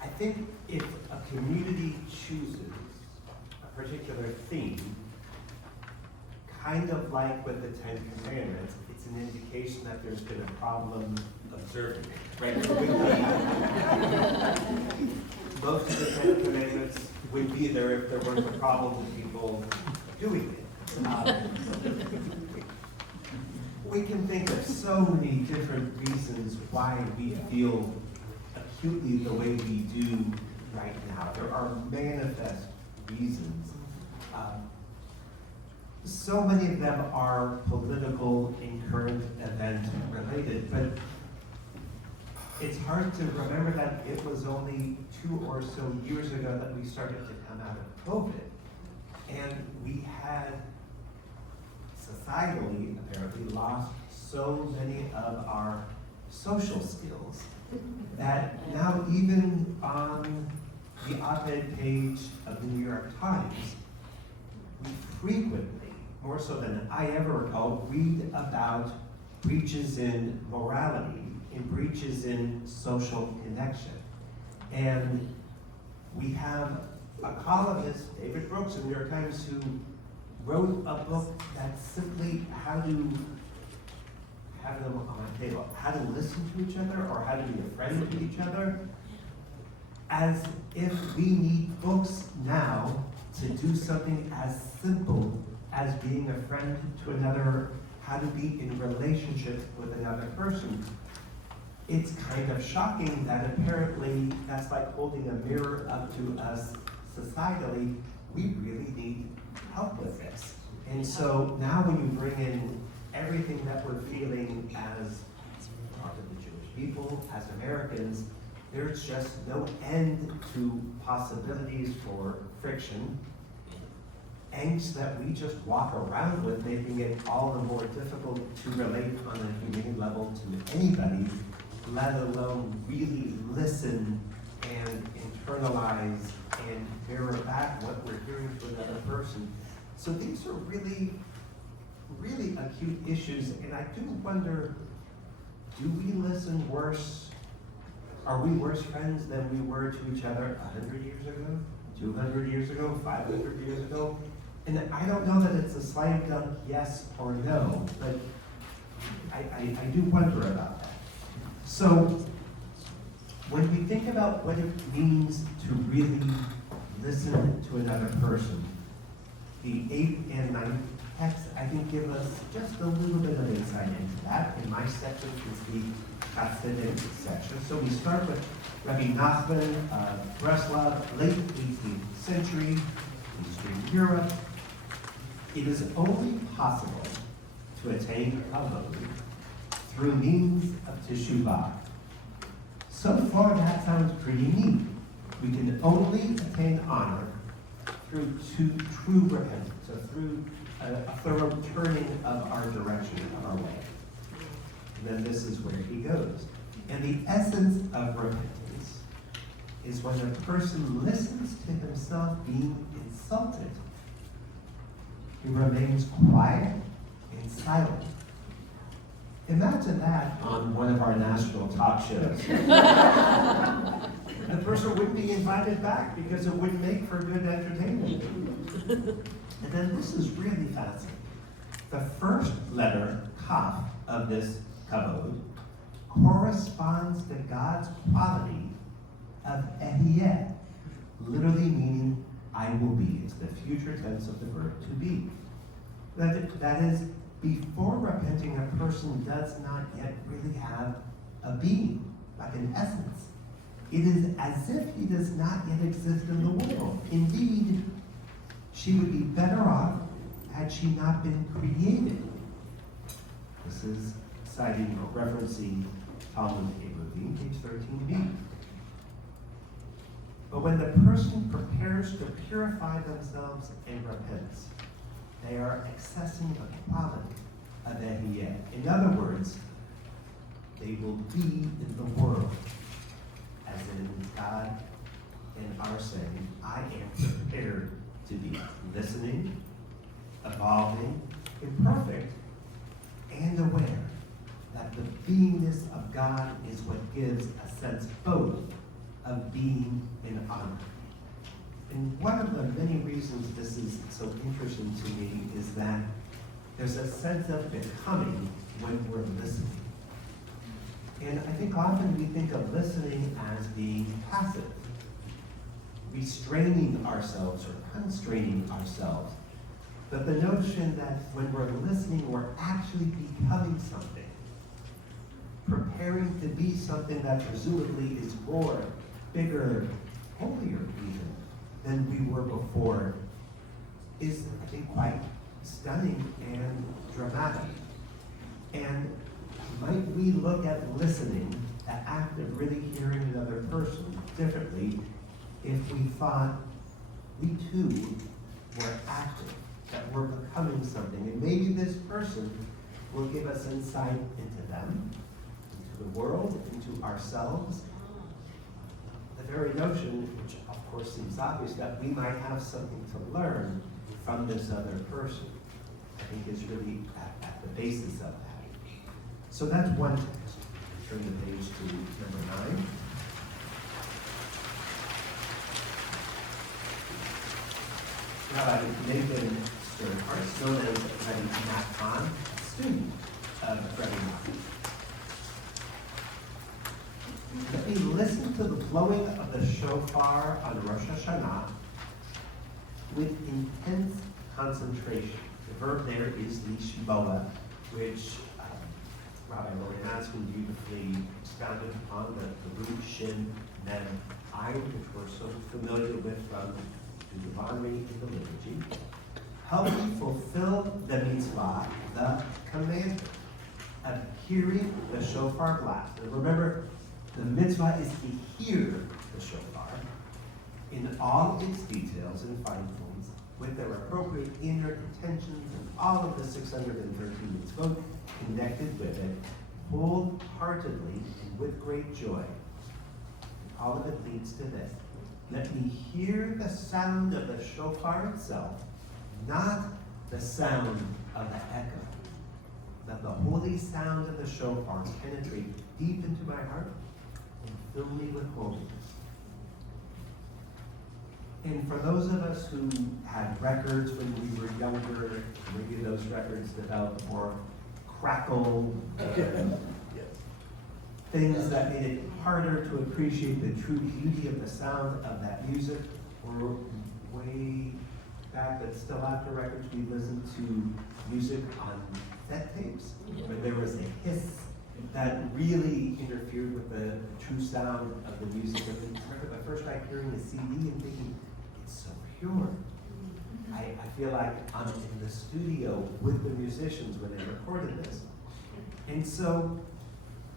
I think if a community chooses a particular theme, kind of like with the Ten Commandments, it's an indication that there's been a problem observing it, right? Most of the Ten Commandments would be there if there weren't a problem with people doing it. We can think of so many different reasons why we feel acutely the way we do right now. There are manifest reasons. So many of them are political and current event related, but it's hard to remember that it was only 2 or so years ago that we started to come out of COVID. And we had societally, apparently, lost so many of our social skills that now even on the op-ed page of the New York Times, we frequently, more so than I ever recall, read about breaches in morality and breaches in social connection. And we have a columnist, David Brooks, in the New York Times, who wrote a book that's simply how to have them on a table, how to listen to each other or how to be a friend to each other, as if we need books now to do something as simple as being a friend to another, how to be in relationship with another person. It's kind of shocking that apparently that's like holding a mirror up to us societally. We really need help with this. And so now when you bring in everything that we're feeling as part of the Jewish people, as Americans, there's just no end to possibilities for friction, angst that we just walk around with, making it all the more difficult to relate on a human level to anybody, let alone really listen and internalize and mirror back what we're hearing to another person. So these are really, really acute issues, and I do wonder, do we listen worse? Are we worse friends than we were to each other 100 years ago, 200 years ago, 500 years ago? And I don't know that it's a slam dunk yes or no, but I do wonder about that. So when we think about what it means to really listen to another person, The 8th and 9th texts, I think, give us just a little bit of insight into that. In my section is the Hasidic section. So we start with Rabbi Nachman of Breslov, late 18th century, Eastern Europe. It is only possible to attain kavod through means of teshuvah. So far, that sounds pretty neat. We can only attain honor through true repentance, so through a thorough turning of our direction, of our way. And then this is where he goes. And the essence of repentance is when a person listens to himself being insulted. He remains quiet and silent. Imagine that on one of our national talk shows. The person wouldn't be invited back because it wouldn't make for good entertainment. And then this is really fascinating. The first letter, Kaf, of this kavod corresponds to God's quality of ehyeh, literally meaning I will be. It's the future tense of the verb to be. That is, before repenting, a person does not yet really have a being, like an essence. It is as if he does not yet exist in the world. Indeed, she would be better off had she not been created. This is citing or referencing Talmud Eruvin, page 13b. But when the person prepares to purify themselves and repents, they are accessing the quality of ehyeh. In other words, they will be in the world, as in God and our saying, I am prepared to be listening, evolving, imperfect, and aware that the beingness of God is what gives a sense both of being and honor. And one of the many reasons this is so interesting to me is that there's a sense of becoming when we're listening. And I think often we think of listening as being passive, restraining ourselves or constraining ourselves. But the notion that when we're listening, we're actually becoming something, preparing to be something that presumably is more, bigger, holier even than we were before, is, I think, quite stunning and dramatic. And might we look at listening, the act of really hearing another person, differently if we thought we too were active, that we're becoming something. And maybe this person will give us insight into them, into the world, into ourselves. The very notion, which of course seems obvious, that we might have something to learn from this other person, I think is really at the basis of that. So that's one text. Turn the page to number 9. Rabbi Nathan Sternhardt, known as Rabbi Matzkin, student of Rabbi Matzkin. Let me listen to the blowing of the shofar on Rosh Hashanah with intense concentration. The verb there is lishmoa, which Rabbi Laurie Matzkin beautifully expounded upon, the root shin mem ayin, which we're so familiar with from Deuteronomy in the liturgy. Help me fulfill the mitzvah, the commandment of hearing the shofar blast. And remember, the mitzvah is to hear the shofar in all its details and fine points, with their appropriate inner intentions and all of the 613 mitzvot connected with it, wholeheartedly and with great joy. All of it leads to this. Let me hear the sound of the shofar itself, not the sound of the echo. Let the holy sound of the shofar penetrate deep into my heart and fill me with holiness. And for those of us who had records when we were younger, maybe those records developed more crackle, things that made it harder to appreciate the true beauty of the sound of that music, or way back fact that still after records, we listened to music on cassette tapes, where there was a hiss that really interfered with the true sound of the music. And I remember the first time hearing the CD and thinking, it's so pure. I feel like I'm in the studio with the musicians when they recorded this. And so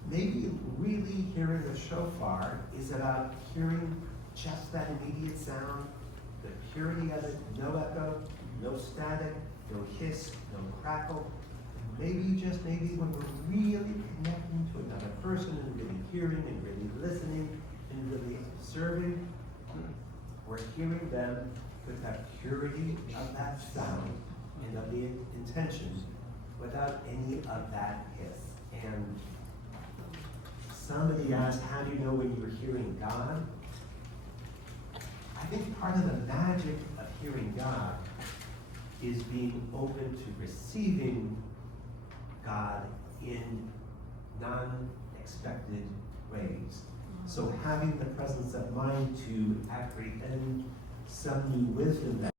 maybe really hearing a shofar is about hearing just that immediate sound, the purity of it, no echo, no static, no hiss, no crackle. Maybe when we're really connecting to another person and really hearing and really listening and really observing, we're hearing them with that purity of that sound and of the intention without any of that hiss. And somebody asked, how do you know when you're hearing God? I think part of the magic of hearing God is being open to receiving God in non-expected ways. So having the presence of mind to apprehend some new wisdom that